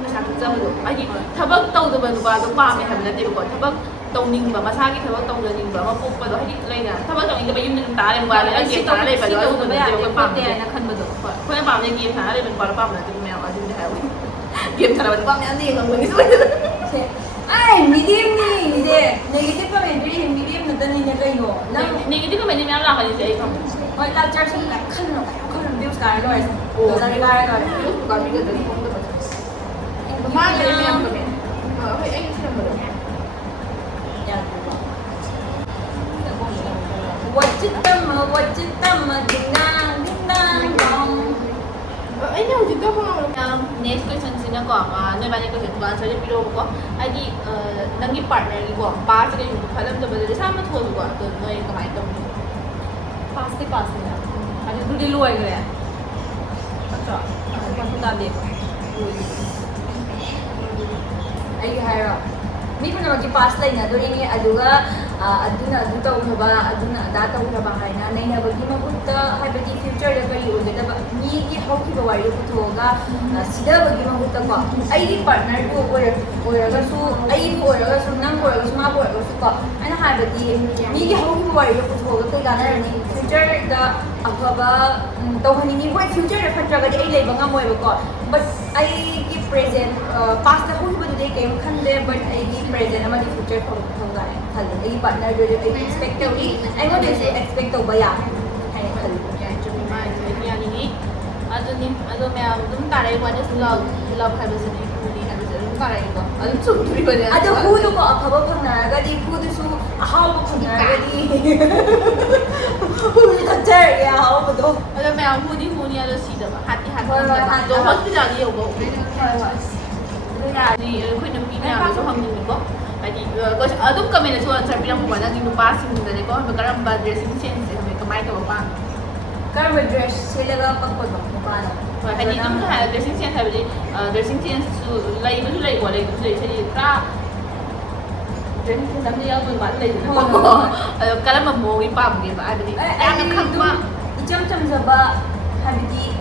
ꯄꯩꯁꯥ ꯊꯣꯛꯆꯕꯗꯣ ꯍꯥꯏꯗꯤ ꯊꯕꯛ ꯇꯧꯗꯕ ꯅꯨꯄꯥꯗꯣ ꯄꯥꯝꯃꯦ ꯍꯥꯏꯕ ꯅꯠꯇꯦꯕꯀꯣ ꯊꯕꯛ ꯇꯧꯅꯤꯡꯕ ꯃꯁꯥꯒꯤ ꯊꯕꯛ ꯇꯧꯖꯅꯤꯡꯕ ꯑꯃ ꯄꯣꯛꯄꯗꯣ ꯍꯥꯏꯗꯤ ꯂꯩꯅ ꯊꯕꯛ ꯇꯧꯅꯤꯡꯗꯕ ꯌꯨꯝꯗ ꯑꯗꯨꯝ ꯇꯥꯔ ꯂꯩꯕ ꯒꯦꯝ ꯁꯥꯟꯅ ꯂꯩꯕꯗꯣ ꯑꯗꯨꯒꯨꯝꯕ ꯅꯠꯇꯦꯕ ꯑꯩꯈꯣꯏ ꯄꯥꯝꯗꯦ ꯍꯥꯏꯅ ꯈꯟꯕꯗꯣ ꯍꯣꯏ ꯑꯩꯈꯣꯏꯅ ꯄꯥꯝꯗꯦ ꯒꯦꯝ ꯁꯥꯟꯅ ꯂꯩꯕ ꯅꯨꯄꯥꯗꯣ ꯄꯥꯝꯕ ꯅꯠꯇꯦꯕ ꯃꯌꯥꯝ ꯑꯗꯨꯗꯤ ꯍꯥꯏꯕ ꯒꯦꯝ ꯁꯥꯟꯅꯕ ꯅꯨꯄꯥ ꯃꯌꯥꯝ ꯌꯦꯡꯉꯝꯒꯅꯤ ꯁꯣꯏꯗꯅ ꯃꯤꯗꯤꯌꯝꯅꯤ ꯏꯁꯦ ꯅꯦꯒꯦꯇꯤꯚ ꯀꯃꯦꯟꯇꯔꯤ ꯃꯤꯗꯤꯌꯝ ꯅꯠꯇꯅꯤꯅꯦ ꯀꯩꯅꯣ ꯅꯪ ꯅꯦꯒꯦꯇꯤꯚ ꯀꯃꯦꯟꯇꯤ ꯃꯌꯥꯝ ꯂꯥꯛꯀꯅꯤꯁꯦ ꯑꯩ ꯈꯪꯉꯦ ꯍꯣꯏ ꯂꯥꯛꯆꯔꯁꯨ ꯈꯜꯂꯨ ꯈꯜꯂꯨ ꯚꯤꯎꯁ ꯀꯥꯔ ꯂꯣꯏꯔꯦ ꯗꯣꯂꯔ ꯀꯥꯔ ꯂꯣꯏꯔꯦ ꯀꯥꯕꯤꯒꯗ꯭ꯔꯗꯤ ꯈꯪꯗꯕ ꯃꯥꯡꯈ꯭ꯔꯦ ꯃꯌꯥꯝ ꯀꯃꯦꯟ ꯍꯣꯏ ꯑꯩꯅ ꯁꯤꯔꯝꯕꯗꯣ ꯋꯥꯆꯤꯠꯇꯝꯃ ꯗꯤꯡꯗꯥꯡ ꯗꯤꯡꯗꯥꯡ ꯗꯣꯡ ꯑꯩꯅ ꯍꯧꯖꯤꯛꯇ ꯅꯦꯛꯁ ꯀꯣꯏꯁꯟꯁꯤꯅꯀꯣ ꯅꯣꯏꯕꯥꯅꯤ ꯀꯣꯏꯁꯟꯗꯨ ꯑꯟꯁꯔꯗꯤ ꯄꯤꯔꯛꯑꯣꯕꯀꯣ ꯍꯥꯏꯗꯤ ꯅꯪꯒꯤ ꯄꯥꯔꯠꯅꯔꯒꯤꯀꯣ ꯄꯥꯁꯁꯦ ꯀꯩꯒꯨꯝꯕ ꯈꯜꯂꯝꯗꯕꯗ ꯏꯁꯥꯃ ꯊꯣꯜꯂꯨꯀꯣ ꯑꯗꯣ ꯅꯣꯏ ꯀꯃꯥꯏꯅ ꯇꯧꯅꯤ ꯄꯥꯁꯇꯤ ꯄꯥꯁꯅꯤꯅ ꯍꯥꯏꯗꯤ ꯑꯗꯨꯗꯤ ꯂꯣꯏꯈ꯭ꯔꯦ ꯅꯠꯇ꯭ꯔꯣ ꯃꯊꯧ ꯇꯥꯗꯦ ꯑꯩꯒꯤ ꯍꯥꯏꯔꯣ ꯃꯤ ꯄꯨꯝꯅꯃꯛꯀꯤ ꯄꯥꯁ ꯂꯩꯅꯗꯣꯔꯤꯅꯤ ꯑꯗꯨꯒ ꯑꯗꯨꯅ ꯑꯗꯨ ꯇꯧꯈ꯭ꯔꯕ ꯑꯗꯨꯅ ꯑꯗꯥ ꯇꯧꯈ꯭ꯔꯕ ꯍꯥꯏꯅ ꯅꯩꯅꯕꯒꯤ ꯃꯍꯨꯠꯇ ꯍꯥꯏꯕꯗꯤ ꯐ꯭ꯌꯨꯆꯔꯗ ꯀꯔꯤ ꯑꯣꯏꯒꯗꯕ ꯃꯤꯒꯤ ꯍꯧꯈꯤꯕ ꯋꯥꯔꯤ ꯄꯨꯊꯣꯛꯑꯒ ꯁꯤꯗꯕꯒꯤ ꯃꯍꯨꯠꯇꯀꯣ ꯑꯩꯒꯤ ꯄꯥꯔꯠꯅꯔꯕꯨ ꯑꯣꯏꯔꯒꯁꯨ ꯑꯩꯕꯨ ꯑꯣꯏꯔꯒꯁꯨ ꯅꯪ ꯑꯣꯏꯔꯒꯁꯨ ꯃꯥꯕꯨ ꯑꯣꯏꯔꯒꯁꯨ ꯀꯣ ꯑꯩꯅ ꯍꯥꯏꯕꯗꯤ ꯃꯤꯒꯤ ꯍꯧꯈꯤꯕ ꯋꯥꯔꯤꯗꯣ ꯄꯨꯊꯣꯛꯑꯒ ꯀꯩ ꯀꯥꯟꯅꯔꯅꯤ ꯐ꯭ꯌꯨꯆꯔꯗ ꯑꯐꯕ ꯇꯧꯍꯟꯅꯤꯡꯉꯤ ꯍꯣꯏ ꯐ꯭ꯌꯨꯆꯔꯗ ꯐꯠꯇ꯭ꯔꯒꯗꯤ ꯑꯩ ꯂꯩꯕ ꯉꯝꯃꯣꯏꯕꯀꯣ ꯕꯠ ꯑꯩꯒꯤ ꯄ꯭ꯔꯦꯖꯦꯟ ꯄꯥꯁꯇ ꯍꯧꯈꯤꯕꯗꯨꯗꯤ ꯀꯩꯝ ꯈꯟꯗꯦ ꯕꯠ ꯑꯩꯒꯤ ꯄ꯭ꯔꯦꯖꯦꯟ ꯑꯃꯗꯤ ꯐ꯭ꯌꯨꯆꯔ ꯐꯪꯒꯥꯏ ꯈꯜꯂꯤ ꯑꯩꯒꯤ ꯄꯥꯔꯠꯅꯔꯗꯨꯗꯤ ꯑꯩ ꯑꯦꯛꯁꯄꯦꯛ ꯇꯧꯏ ꯑꯩꯉꯣꯟꯗꯁꯨ ꯑꯦꯛꯁꯄꯦꯛ ꯇꯧꯕ ꯌꯥꯏ ꯍꯥꯏꯅ ꯈꯜꯂꯤ ꯌꯥꯅꯤꯡꯉꯤ ꯑꯗꯨꯅꯤ ꯑꯗꯣ ꯃꯌꯥꯝ ꯑꯗꯨꯝ ꯇꯥꯔꯛꯏ ꯋꯥꯠ ꯏꯁ ꯂꯞ ꯍꯥꯏꯕꯁꯤꯗꯤ ꯍꯨꯅꯤ ꯍꯥꯏꯕꯁꯦ ꯑꯗꯨꯝ ꯇꯥꯔꯛꯏꯀꯣ ꯑꯗꯨꯝ ꯆꯨꯝꯗꯣꯔꯤꯕꯅꯦ ꯑꯗꯣ ꯍꯨꯗꯨꯀꯣ ꯑꯐꯕ ꯐꯪꯅꯔꯒꯗꯤ ꯍꯨꯗꯨꯁꯨ ꯑꯍꯥꯎꯕ ꯐꯪꯅꯔꯒꯗꯤ ꯍꯨꯗꯨ ꯊꯛꯆꯔꯒꯦ ꯑꯍꯥꯎꯕꯗꯣ ꯑꯗꯣ ꯃꯌꯥꯝ ꯍꯨꯅꯤ ꯑꯗꯣ ꯁꯤꯗꯕ ꯍꯥꯠꯇꯤ ꯍꯣꯏ ꯑꯗꯣ ꯍꯣꯁꯄꯤꯇꯥꯜꯗ ꯌꯧꯕ ꯍꯣꯏ ꯑꯗꯨ ꯌꯥꯔꯗꯤ ꯑꯩꯈꯣꯏ ꯅꯨꯄꯤ ꯃꯌꯥꯝꯗꯁꯨ ꯍꯪꯅꯤꯡꯉꯤꯀꯣ ꯍꯥꯏꯗꯤ ꯑꯗꯨꯝ ꯀꯃꯦꯟꯇꯁꯨ ꯑꯟꯁꯔ ꯄꯤꯔꯝꯃꯨꯕ ꯅꯪꯒꯤ ꯅꯨꯄꯥꯁꯤꯡꯗꯅꯦꯀꯣ ꯀꯔꯝꯕ ꯗ꯭ꯔꯦꯁꯤꯡ ꯁꯦꯟꯁꯁꯦ ꯀꯃꯥꯏꯅ ꯇꯧꯕ ꯄꯥꯝꯃꯤ ꯀꯔꯝꯕ ꯗ꯭ꯔꯦꯁ ꯁꯦꯠꯂꯒ ꯄꯛꯄꯗꯣ ꯅꯨꯄꯥꯅ ꯍꯣꯏ ꯍꯥꯏꯗꯤ ꯑꯗꯨꯝ ꯗ꯭ꯔꯦꯁꯤꯡ ꯁꯦꯟꯁ ꯍꯥꯏꯕꯗꯤ ꯗ꯭ꯔꯦꯁꯤꯡ ꯁꯦꯟꯁꯁꯨ ꯂꯩꯕꯁꯨ ꯂꯩꯀꯣ ꯂꯩꯕꯁꯨ ꯂꯩ ꯍꯥꯏꯗꯤ ꯄꯨꯔꯥ ꯗ꯭ꯔꯦꯁꯤꯡ ꯁꯦꯟꯁ ꯑꯃꯗ ꯌꯥꯎꯗꯣꯏ ꯋꯥꯠ ꯂꯩꯗꯅꯀꯣ ꯑꯗꯣ ꯀꯔꯝꯕ ꯃꯑꯣꯡꯒꯤ ꯄꯥꯝꯒꯦꯕ ꯍꯥꯏꯕꯗꯤ ꯌꯥꯝꯅ ꯈꯪꯕ 이점 점자바 하비디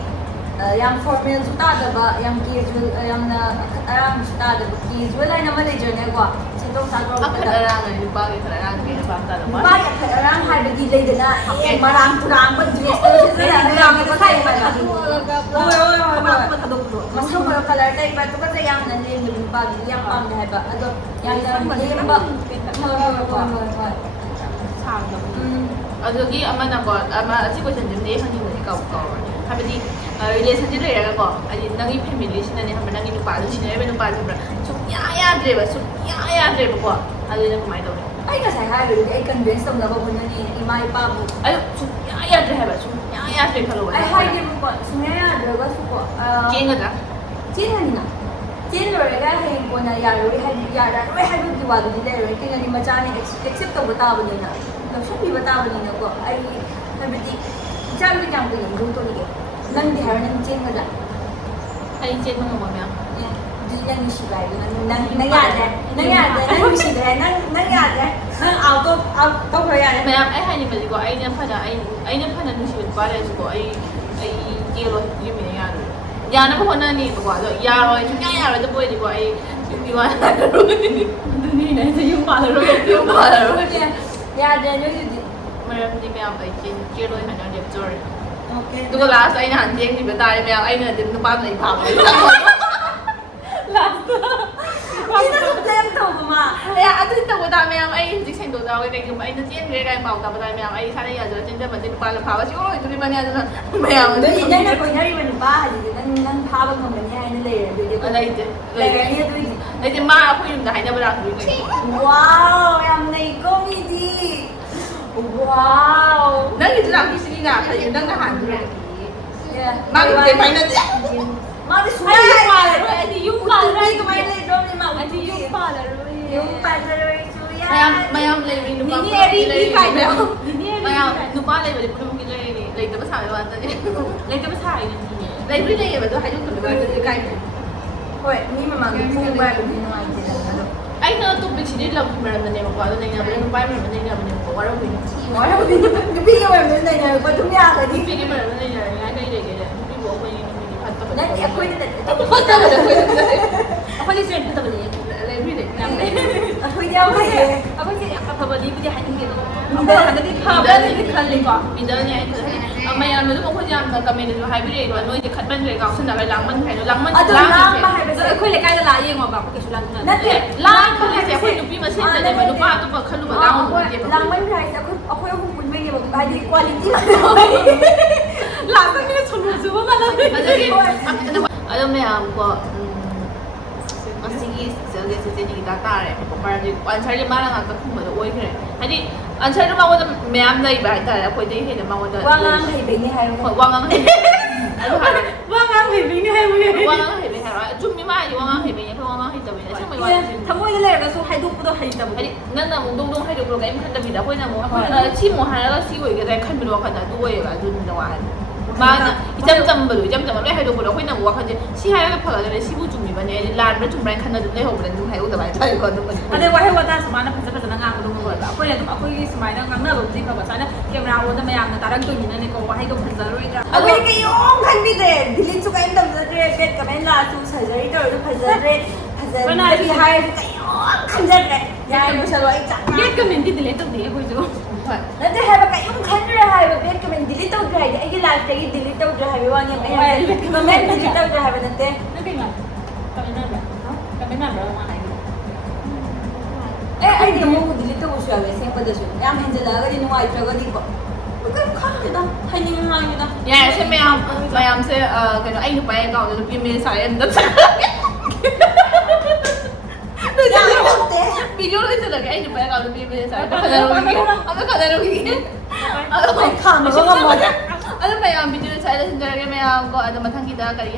양 포멀 주다다바 양 casual 양나 아랑 주다다바 casual 아이나 마네저네고 세동 사고 akhadarang lupa akhadarang kaya bata naman. Ba ya khadarang habidi leidana marang turang ba dress to sila lang ba sai ba masuk ba color tay ba to ba yang nan lim ba yang pang dai ba ado yang lim ba ꯑꯗꯨꯒꯤ ꯑꯃꯅ ꯀꯣ ꯑꯃ ꯑꯁꯤ ꯀꯣꯏꯁꯟꯁꯤꯃꯗꯤ ꯍꯪꯅꯤꯡꯕꯗꯤ ꯀꯧꯔꯅꯤ ꯍꯥꯏꯕꯗꯤ ꯔꯤꯂꯦꯁꯟꯁꯤ ꯂꯩꯔꯒꯀꯣ ꯍꯥꯏꯗꯤ ꯅꯪꯒꯤ ꯐꯦꯃꯤꯂꯤꯁꯤꯅꯅꯦ ꯍꯥꯏꯕ ꯅꯪꯒꯤ ꯅꯨꯄꯥꯗꯨ ꯁꯤꯟꯅꯔꯤꯕ ꯅꯨꯄꯥꯁꯤ ꯍꯥꯏꯕ꯭ꯔꯥ ꯁꯨꯡꯌꯥ ꯌꯥꯗ꯭ꯔꯦꯕ ꯁꯨꯡꯌꯥ ꯌꯥꯗ꯭ꯔꯦꯕꯀꯣ ꯑꯗꯨꯅ ꯀꯃꯥꯏꯅ ꯇꯧꯅꯤ ai ngasai haibidi ai convince tawnaba hunani ima ipa bu ꯑꯗꯨ ꯁꯨꯡꯌꯥ ꯌꯥꯗ꯭ꯔꯦ ꯍꯥꯏꯕ ꯁꯨꯡꯌꯥ ꯌꯥꯗ꯭ꯔꯦ ꯈꯜꯂꯣꯕ ai haibidi sungya yadraga su ko ꯆꯦꯟꯒꯗ꯭ꯔꯥ ꯆꯦꯟꯒꯅꯤꯅ ꯆꯦꯟꯂꯣꯏꯔꯒ ꯍꯌꯦꯡ ꯀꯣꯟꯅ ꯌꯥꯔꯣꯏ ꯌꯥꯔꯔꯣꯏ ꯍꯥꯏꯕꯒꯤ ꯋꯥꯗꯨꯗꯤ ꯂꯩꯔꯣꯏ ꯀꯩꯅꯣꯅꯤ ꯃꯆꯥꯅꯤ ꯑꯦꯛꯁꯦꯞ ꯇꯧꯕ ꯇꯥꯕꯅꯤꯅ ꯂꯧꯁꯟꯕꯤꯕ ꯇꯥꯕꯅꯤꯅꯀꯣ ꯑꯩ ꯍꯥꯏꯕꯗꯤ ꯏꯆꯥꯅꯨꯄꯤ ꯀꯌꯥꯝ ꯀꯨꯏꯅ ꯌꯣꯛꯇꯣꯔꯤꯒꯦ ꯅꯪꯗꯤ ꯍꯥꯏꯔꯣ ꯅꯪ ꯆꯦꯟꯒꯗ꯭ꯔꯥ ꯑꯩ ꯆꯦꯟꯕ ꯉꯝꯕ ꯃꯌꯥꯝ ꯑꯗꯨꯗꯤ ꯅꯪ ꯅꯨꯡꯁꯤꯕ ꯍꯥꯏꯗꯣ ꯅꯪ ꯌꯥꯗ꯭ꯔꯦ ꯅꯪ ꯅꯨꯡꯁꯤꯗ꯭ꯔꯦ ꯅꯪ ꯌꯥꯗ꯭ꯔꯦ ꯅꯪ ꯑꯥꯎꯠ ꯇꯧꯈ꯭ꯔꯣ ꯌꯥꯔꯦ ꯃꯌꯥꯝ ꯑꯩ ꯍꯥꯏꯅꯤꯡꯕꯗꯤꯀꯣ ꯑꯩꯅ ꯐꯅ ꯅꯨꯡꯁꯤꯕ ꯅꯨꯄꯥ ꯂꯩꯔꯁꯨꯀꯣ ꯑꯩ ꯆꯦꯜꯂꯣꯏ ꯌꯨꯝꯃꯤꯅ ꯌꯥꯔꯣꯏ ꯌꯥꯅꯕ ꯍꯣꯠꯅꯅꯤꯕꯀꯣ ꯑꯗꯣ ꯌꯥꯔꯣꯏ ꯁꯨꯡꯌꯥ ꯌꯥꯔꯣꯏꯗꯕ ꯑꯣꯏꯗꯤꯀꯣ ꯑꯩ ꯌꯨꯝꯒꯤ ꯋꯥ ꯍꯥꯏꯔꯔꯣꯏ ꯑꯗꯨꯅꯤ ꯑꯩꯁꯦ ꯌꯨꯝ ꯄꯥꯜꯂꯔꯣꯏ ꯌꯨꯝ ꯄꯥꯜꯂꯔꯣꯏ ꯌꯥꯗ꯭ꯔꯦ ꯅꯣꯏꯗꯨꯗꯤ ꯃꯔꯝꯗꯤ ꯃꯌꯥꯝ ꯑꯩ ꯆꯦꯜꯂꯣꯏ ꯍꯥꯏꯅ ꯂꯦꯞꯆꯔꯦ ꯑꯣꯀꯦ ꯑꯗꯨꯒ ꯂꯥꯁꯇ ꯑꯩꯅ ꯍꯥꯟꯅ ꯊꯦꯡꯈꯤꯕ ꯇꯥꯔꯦ ꯃꯌꯥꯝ ꯑꯩꯅ ꯑꯗꯨꯝ ꯅꯨꯄꯥꯗꯨꯅ ꯑꯩ ꯐꯥꯕ ꯃꯤꯅꯁꯨ ꯕ꯭ꯂꯦꯝ ꯇꯧꯕ ꯃꯥ ꯑꯗꯨꯗꯤ ꯇꯧꯕ ꯇꯥꯔꯦ ꯃꯌꯥꯝ ꯑꯩ ꯍꯧꯖꯤꯛ ꯁꯦꯡꯗꯣꯛ ꯀꯩꯒꯨꯝꯕ ꯑꯩꯅ ꯆꯦꯟꯈ꯭ꯔꯦ ꯀꯥꯏꯅ ꯄꯥꯎ ꯇꯥꯕ ꯇꯥꯔꯦ ꯃꯌꯥꯝ ꯑꯩ ꯏꯁꯥꯅ ꯌꯥꯖꯔ ꯆꯦꯟꯖꯕꯗꯤ ꯅꯨꯄꯥꯅ ꯐꯥꯕꯁꯤ ꯑꯣꯏꯗꯣꯔꯤꯕꯅꯤ ꯑꯗꯨꯅ ꯃꯌꯥꯝ ꯑꯗꯨꯗꯤ ꯅꯪꯅ ꯀꯣꯏꯅꯔꯤꯕ ꯅꯨꯄꯥ ꯍꯥꯏꯁꯤꯗꯤ ꯅꯪ ꯐꯥꯕ ꯉꯝꯒꯅꯤ ꯍꯥꯏꯅ ꯂꯩꯔꯦ ꯑꯗꯨꯗꯤ ꯂꯩꯇꯦ ꯂꯩꯔꯅꯤ ꯑꯗꯨꯏꯗꯤ ꯂꯩꯇꯦ ꯃꯥ ꯑꯩꯈꯣই ꯌꯨꯝꯗ ꯍꯥꯏꯅꯕ ꯂꯥꯛꯇꯣꯏꯅꯤ ꯋꯥꯎ ꯌꯥꯝ ꯅꯩꯀꯣ ꯃꯤꯗꯤ ꯋꯥꯎ ꯅꯪꯒꯤꯁꯨ ꯂꯥꯛꯇꯣꯏꯁꯤꯅꯤꯅ ꯈꯜꯂꯤ ꯅꯪꯅ ꯍꯥꯟꯗꯣꯏꯅꯤ ꯃꯥꯒꯤ ꯐꯥꯏꯅꯗꯦ ꯃꯥꯗꯤ ꯁꯨꯡꯌꯥ ꯄꯥꯜꯂꯔꯣꯏ ꯑꯩꯗꯤ ꯌꯨꯝ ꯄꯥꯜꯂꯔꯣꯏ ꯀꯃꯥꯏꯅ ꯂꯩꯗ꯭ꯔꯣꯕꯅꯤ ꯃꯥ ꯑꯩꯗꯤ ꯌꯨꯝ ꯄꯥꯜꯂꯔꯣꯏ ꯌꯨꯝ ꯄꯥꯜꯂꯔꯣꯏ ꯁꯨꯡꯌꯥ ꯃꯌꯥꯝ ꯂꯩꯔꯤ ꯅꯨꯄꯥ ꯃꯌꯥꯝ ꯅꯨꯄꯥ ꯂꯩꯕꯗꯤ ꯄꯨꯝꯅꯃꯛꯀꯤ ꯂꯩꯔꯤꯅꯤ ꯂꯩꯇꯕ ꯁꯥꯕ ꯋꯥꯇꯅꯤ ꯂꯩꯇꯕ ꯁꯥꯔꯤꯅꯤ ꯂꯩꯕꯨꯗꯤ ꯂꯩꯌꯦꯕ ꯑꯗꯣ ꯍꯥꯏꯗꯣꯛꯇꯕ ꯋꯥꯇꯅꯤ ꯀꯥꯏꯗꯦ ꯍꯣꯏ ꯃꯤ ꯃꯃꯥꯡꯗ ꯐꯨꯕ ꯍꯥꯏꯕꯗꯤ ꯅꯨꯡꯉꯥꯏꯇꯦꯗ ꯑꯗꯣ ꯑꯩꯅ ꯇꯣꯄꯤꯛꯁꯤꯗꯤ ꯂꯝꯒꯤ ꯃꯔꯝꯗꯅꯦꯕꯀꯣ ꯑꯗꯣ ꯅꯩꯅꯕꯗ ꯅꯨꯄꯥꯒꯤ ꯃꯔꯝꯗ ꯅꯩꯅꯕꯅꯦꯕꯀꯣ ꯋꯥꯔꯧꯕꯤꯅꯤ ꯅꯨꯄꯤꯒꯤ ꯃꯔꯝꯗ ꯅꯩꯅꯔꯛꯄ ꯑꯗꯨꯝ ꯌꯥꯒꯅꯤ ꯅꯨꯄꯤꯒꯤ ꯃꯔꯝꯗ ꯅꯩꯅꯔꯤꯉꯥꯏ ꯀꯩ ꯂꯩꯒꯦ ꯅꯨꯄꯤꯕꯨ ꯑꯩꯈꯣꯏꯒꯤ ꯅꯨꯄꯤꯒꯤ ꯐꯠꯇꯕ ꯅꯪꯗꯤ ꯑꯩꯈꯣꯏꯅ ꯐꯠꯇꯕꯗ ꯑꯩꯈꯣꯏꯗꯤ ꯁꯦꯟ ꯐꯠꯇꯕꯅꯤ ꯂꯩꯕꯤꯗꯦ ꯌꯥꯝ ꯂꯩ ꯑꯩꯈꯣꯏꯗꯤ ꯌꯥꯝ ꯐꯩꯌꯦ ꯑꯩꯈꯣꯏꯁꯦ ꯌꯥꯝ ꯑꯐꯕꯅꯤꯕꯨꯗꯤ ꯍꯥꯏꯅꯤꯡꯉꯦ ꯑꯗꯣ ꯍꯟꯗꯛꯇꯤ ꯐꯕꯅꯗꯤ ꯈꯜꯂꯤꯀꯣ ꯃꯤꯗꯜꯅꯤ ꯑꯩ ꯃꯌꯥꯝꯅ ꯑꯗꯨꯝ ꯑꯩꯈꯣꯏꯁꯦ ꯌꯥꯝꯅ ꯀꯃꯦꯟꯗꯁꯨ ꯍꯥꯏꯕꯤꯔꯛꯏꯀꯣ ꯅꯣꯏꯁꯦ ꯈꯠꯃꯟꯈ꯭ꯔꯦ ꯉꯥꯎꯁꯟꯅꯈ꯭ꯔꯦ ꯂꯥꯡꯃꯟꯈ꯭ꯔꯦ ꯑꯗꯣ ꯑꯗꯣ ꯂꯥꯡꯕ ꯑꯗꯣ ꯍꯥꯏꯕꯁꯦ ꯑꯩꯈꯣꯏ ꯂꯩꯀꯥꯏꯗ ꯂꯥꯛꯑ ꯌꯦꯡꯉꯣꯕ ꯑꯩꯈꯣꯏ ꯀꯩꯁꯨ ꯂꯥꯡꯗꯅ ꯅꯠꯇꯦ ꯂꯥꯡꯕ ꯍꯥꯏꯁꯦ ꯑꯩꯈꯣꯏ ꯅꯨꯄꯤ ꯃꯁꯦꯟꯗꯅꯦꯕ ꯅꯨꯄꯥ ꯑꯇꯣꯞꯄ ꯈꯜꯂꯨꯕ ꯂꯥꯡꯕ ꯅꯠꯇꯦꯕ ꯂꯥꯡꯃꯟꯈ꯭ꯔꯦ ꯍꯥꯏꯁꯦ ꯑꯩꯈꯣꯏ ꯑꯍꯨꯝ ꯄꯨꯟꯕꯩꯅꯦꯕ ꯍꯥꯏꯗꯤ ꯀ꯭ꯋꯥꯂꯤꯇꯤ ꯂꯥꯛꯄ ꯃꯤꯅ ꯁꯣꯟꯨꯁꯨꯕ ꯃꯥꯟꯅꯕꯤ ꯑꯗꯒꯤ ꯑꯗꯣ ꯃꯌꯥꯝꯀꯣ ꯃꯁꯤꯒꯤ ꯁꯤꯛꯁꯦꯜꯒꯤ ꯁꯤꯁꯦꯅꯤꯒꯤ ꯇꯥꯔꯦꯕꯀꯣ ꯃꯔꯝꯗꯤ ꯑꯟꯁꯔꯁꯦ ꯃꯥꯅ ꯉꯥꯛꯇ ꯈꯨꯝꯕꯗꯣ ꯑꯣꯏꯈ꯭ꯔꯦ ꯍꯥꯏꯗꯤ ꯑꯟꯁꯔꯗꯣ ꯃꯉꯣꯟꯗ ꯃꯌꯥꯝ ꯂꯩꯕ ꯍꯥꯏꯇꯥꯔꯦ ꯑꯩꯈꯣꯏꯗꯒꯤ ꯍꯦꯟꯅ ꯃꯉꯣꯟꯗ ꯋꯥ ꯉꯥꯡ ꯍꯩꯕꯩꯅꯦ ꯍꯥꯏꯕ ꯍꯣꯏ ꯋꯥ ꯉꯥꯡ ꯍꯩꯕ ꯑꯗꯨ ꯍꯥꯏꯔꯣꯅꯦ ꯋꯥ ꯉꯥꯡ ꯍꯩꯕꯩꯅꯤ ꯍꯥꯏꯕ ꯋꯥ ꯉꯥꯡ ꯍꯩꯕꯩ ꯍꯥꯏꯔꯣ ꯆꯨꯝꯃꯤ ꯃꯥ ꯍꯥꯏꯗꯤ ꯋꯥ ꯉꯥꯡ ꯍꯩꯕꯩꯅꯤ ꯑꯩꯈꯣꯏ ꯋꯥ ꯉꯥꯡ ꯍꯩꯇꯕꯩꯅꯤ ꯑꯁꯦꯡꯕꯩ ꯋꯥ ꯊꯃꯣꯏꯗ ꯂꯩꯔꯒꯁꯨ ꯍꯥꯏꯗꯣꯛꯄꯗꯣ ꯍꯩꯇꯕꯗꯣ ꯍꯥꯏꯗꯤ ꯅꯪꯅ ꯑꯃꯨꯛ ꯗꯣꯡ ꯗꯣꯡ ꯍꯩꯗꯣꯛꯄ꯭ꯔꯣ ꯀꯔꯤꯝ ꯈꯟꯗꯕꯤꯗ ꯑꯩꯈꯣꯏꯅ ꯑꯃꯨꯛ ꯁꯤꯃꯨꯛ ꯍꯥꯏꯔꯒ ꯁꯤ ꯑꯣꯏꯒꯗ꯭ꯔꯥ ꯈꯟꯕꯗꯣ ꯋꯥꯈꯜꯗ ꯑꯗꯨ ꯑꯣꯏꯌꯦꯕ ꯑꯗꯨꯅ ꯋꯥ ꯍꯥꯏꯕ ꯃꯥꯅ ꯏꯆꯝ ꯆꯝꯕ ꯂꯣꯏ ꯍꯥꯏꯗꯣꯛꯄꯗꯣ ꯑꯩꯈꯣꯏꯅ ꯑꯃꯨꯛ ꯋꯥꯈꯜꯁꯦ ꯁꯤ ꯍꯥꯏꯔꯒ ꯐꯒꯗ꯭ꯔꯦ ꯁꯤꯕꯨ ꯆꯨꯝꯃꯤꯕꯅꯦ ꯍꯥꯏꯗꯤ ꯂꯥꯟꯕ꯭ꯔꯥ ꯆꯨꯝꯕ꯭ꯔꯥ ꯈꯟꯅ ꯑꯗꯨꯝ ꯂꯩꯍꯧꯕꯅꯦ ꯑꯗꯨꯝ ꯍꯥꯏꯍꯧꯗꯕ ꯍꯥꯏꯇꯥꯔꯦꯀꯣ ꯑꯗꯨꯝ ꯑꯗꯩ ꯋꯥꯍꯩ ꯋꯥꯇꯥ ꯁꯨꯃꯥꯏꯅ ꯐꯖꯅ ꯉꯥꯡꯕꯗꯣ ꯑꯣꯏꯕ ꯑꯩꯈꯣꯏꯅ ꯑꯗꯨꯝ ꯑꯩꯈꯣꯏꯒꯤ ꯁꯨꯃꯥꯏꯅ ꯉꯥꯡꯅꯕꯕꯨꯗꯤ ꯐꯕ ꯁꯨꯃꯥꯏꯅ ꯀꯦꯃꯦꯔꯥ ꯃꯌꯥꯝꯅ ꯇꯥꯔꯛꯇꯣꯏꯅꯤꯅꯅꯦꯀꯣ ꯋꯥꯍꯩꯗꯣ ꯐꯖꯔꯣꯏꯗ꯭ꯔꯥ ꯑꯩꯈꯣꯏꯗꯤ ꯀꯩꯌꯣꯝ ꯈꯟꯕꯤꯗ꯭ꯔꯦ ꯗꯤꯂꯤꯠꯁꯨ ꯀꯩꯝ ꯇꯧꯖꯗ꯭ꯔꯦ ꯕꯦꯠ ꯀꯃꯦꯟ ꯂꯥꯛꯑꯁꯨ ꯁꯔꯖꯔꯤ ꯇꯧꯔꯁꯨ ꯐꯖꯗ꯭ꯔꯦ ꯐꯖꯗꯕꯤ ꯍꯥꯏꯔꯁꯨ ꯀꯩꯌꯣꯝ ꯈꯟꯖꯗ꯭ꯔꯦ ꯌꯥꯔꯦ ꯂꯣꯏꯁꯜꯂꯣ ꯑꯩ ꯆꯥꯛ ꯕꯦꯠ ꯀꯃꯦꯟꯇꯤ ꯗꯤꯂꯦꯠ ꯇꯧꯗꯦ ꯑꯩꯈꯣꯏꯁꯨ ꯍꯣꯏ ꯅꯠꯇꯦ ꯍꯥꯏꯕ ꯀꯩꯌꯣꯝ ꯈꯟꯗ꯭ꯔꯦ ꯍꯥꯏꯕ ꯕꯦꯠ ꯀꯃꯦꯟ ꯗꯤꯂꯤꯠ ꯇꯧꯗ꯭ꯔꯦ ꯍꯥꯏꯗꯤ ꯑꯩꯒꯤ ꯂꯥꯏꯐꯇꯒꯤ ꯗꯤꯂꯤꯠ ꯇꯧꯗ꯭ꯔꯦ ꯍꯥꯏꯕ ꯋꯥꯅꯤ ꯑꯩ ꯀꯃꯦꯟ ꯗꯤꯂꯤꯠ ꯇꯧꯗ꯭ꯔꯦ ꯍꯥꯏꯕ ꯅꯠꯇꯦ ꯅꯪ ꯀꯩꯅꯣ ꯀꯃꯦꯟꯅꯕ꯭ꯔꯥ ꯀꯃꯦꯟꯅꯕ꯭ꯔꯥ ꯃꯥ ꯍꯥꯏꯕꯤꯔꯣ ꯑꯩꯗꯤ ꯑꯃꯨꯛ ꯗꯤꯂꯤꯠ ꯇꯧꯕꯁꯨ ꯌꯥꯎꯋꯦ ꯑꯁꯦꯡꯕꯗꯁꯨ ꯌꯥꯝ ꯍꯦꯟꯖꯜꯂꯛꯑꯒꯗꯤ ꯅꯨꯡꯉꯥꯏꯇ꯭ꯔꯒꯗꯤꯀꯣ ꯀꯩꯝ ꯈꯪꯗꯦꯗ ꯍꯥꯏꯅꯤꯡ ꯍꯥꯏꯅꯤꯗ ꯌꯥꯔꯦ ꯁꯦ ꯃꯌꯥꯝꯁꯦ ꯀꯩꯅꯣ ꯑꯩ ꯅꯨꯄꯥ ꯑꯦꯀꯥꯎꯟꯗ ꯅꯨꯄꯤ ꯃꯦꯁ ꯍꯥꯏꯔꯦ ꯑꯝꯇ ꯚꯤꯗꯤꯑꯣ ꯂꯣꯏꯁꯤꯜꯂꯒꯦ ꯑꯩ ꯅꯨꯄꯥ ꯑꯦꯀꯥꯎꯟꯗ ꯅꯨꯄꯤ ꯃꯦꯁ ꯍꯥꯏꯔꯦ ꯑꯝꯇ ꯈꯟꯅꯔꯨꯈꯤꯒꯦ ꯑꯗꯨꯝ ꯃꯌꯥꯝ ꯚꯤꯗꯤꯑꯣ ꯁ꯭ꯋꯥꯏꯗ ꯂꯣꯏꯁꯤꯟꯖꯔꯒꯦ ꯃꯌꯥꯝ ꯀꯣ ꯑꯗꯣ ꯃꯊꯪꯒꯤꯗ ꯀꯔꯤ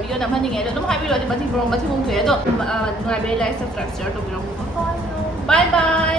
ꯚꯤꯗꯤꯑꯣ ꯅꯝꯍꯟꯅꯤꯡꯉꯦ ꯑꯗꯣ ꯑꯗꯨꯝ ꯍꯥꯏꯕꯤꯔꯣ ꯑꯗꯨꯝ ꯃꯊꯤꯕꯣꯡ ꯊꯣꯛꯑꯦ ꯑꯗꯣ ꯅꯨꯡꯉꯥꯏꯕꯩ ꯂꯥꯏꯛ ꯁꯕꯁꯀ꯭ꯔꯥꯏꯕ ꯁꯤꯌꯔ ꯇꯧꯕꯤꯔꯝꯃꯨꯀꯣ ꯕꯥꯏ ꯕꯥꯏ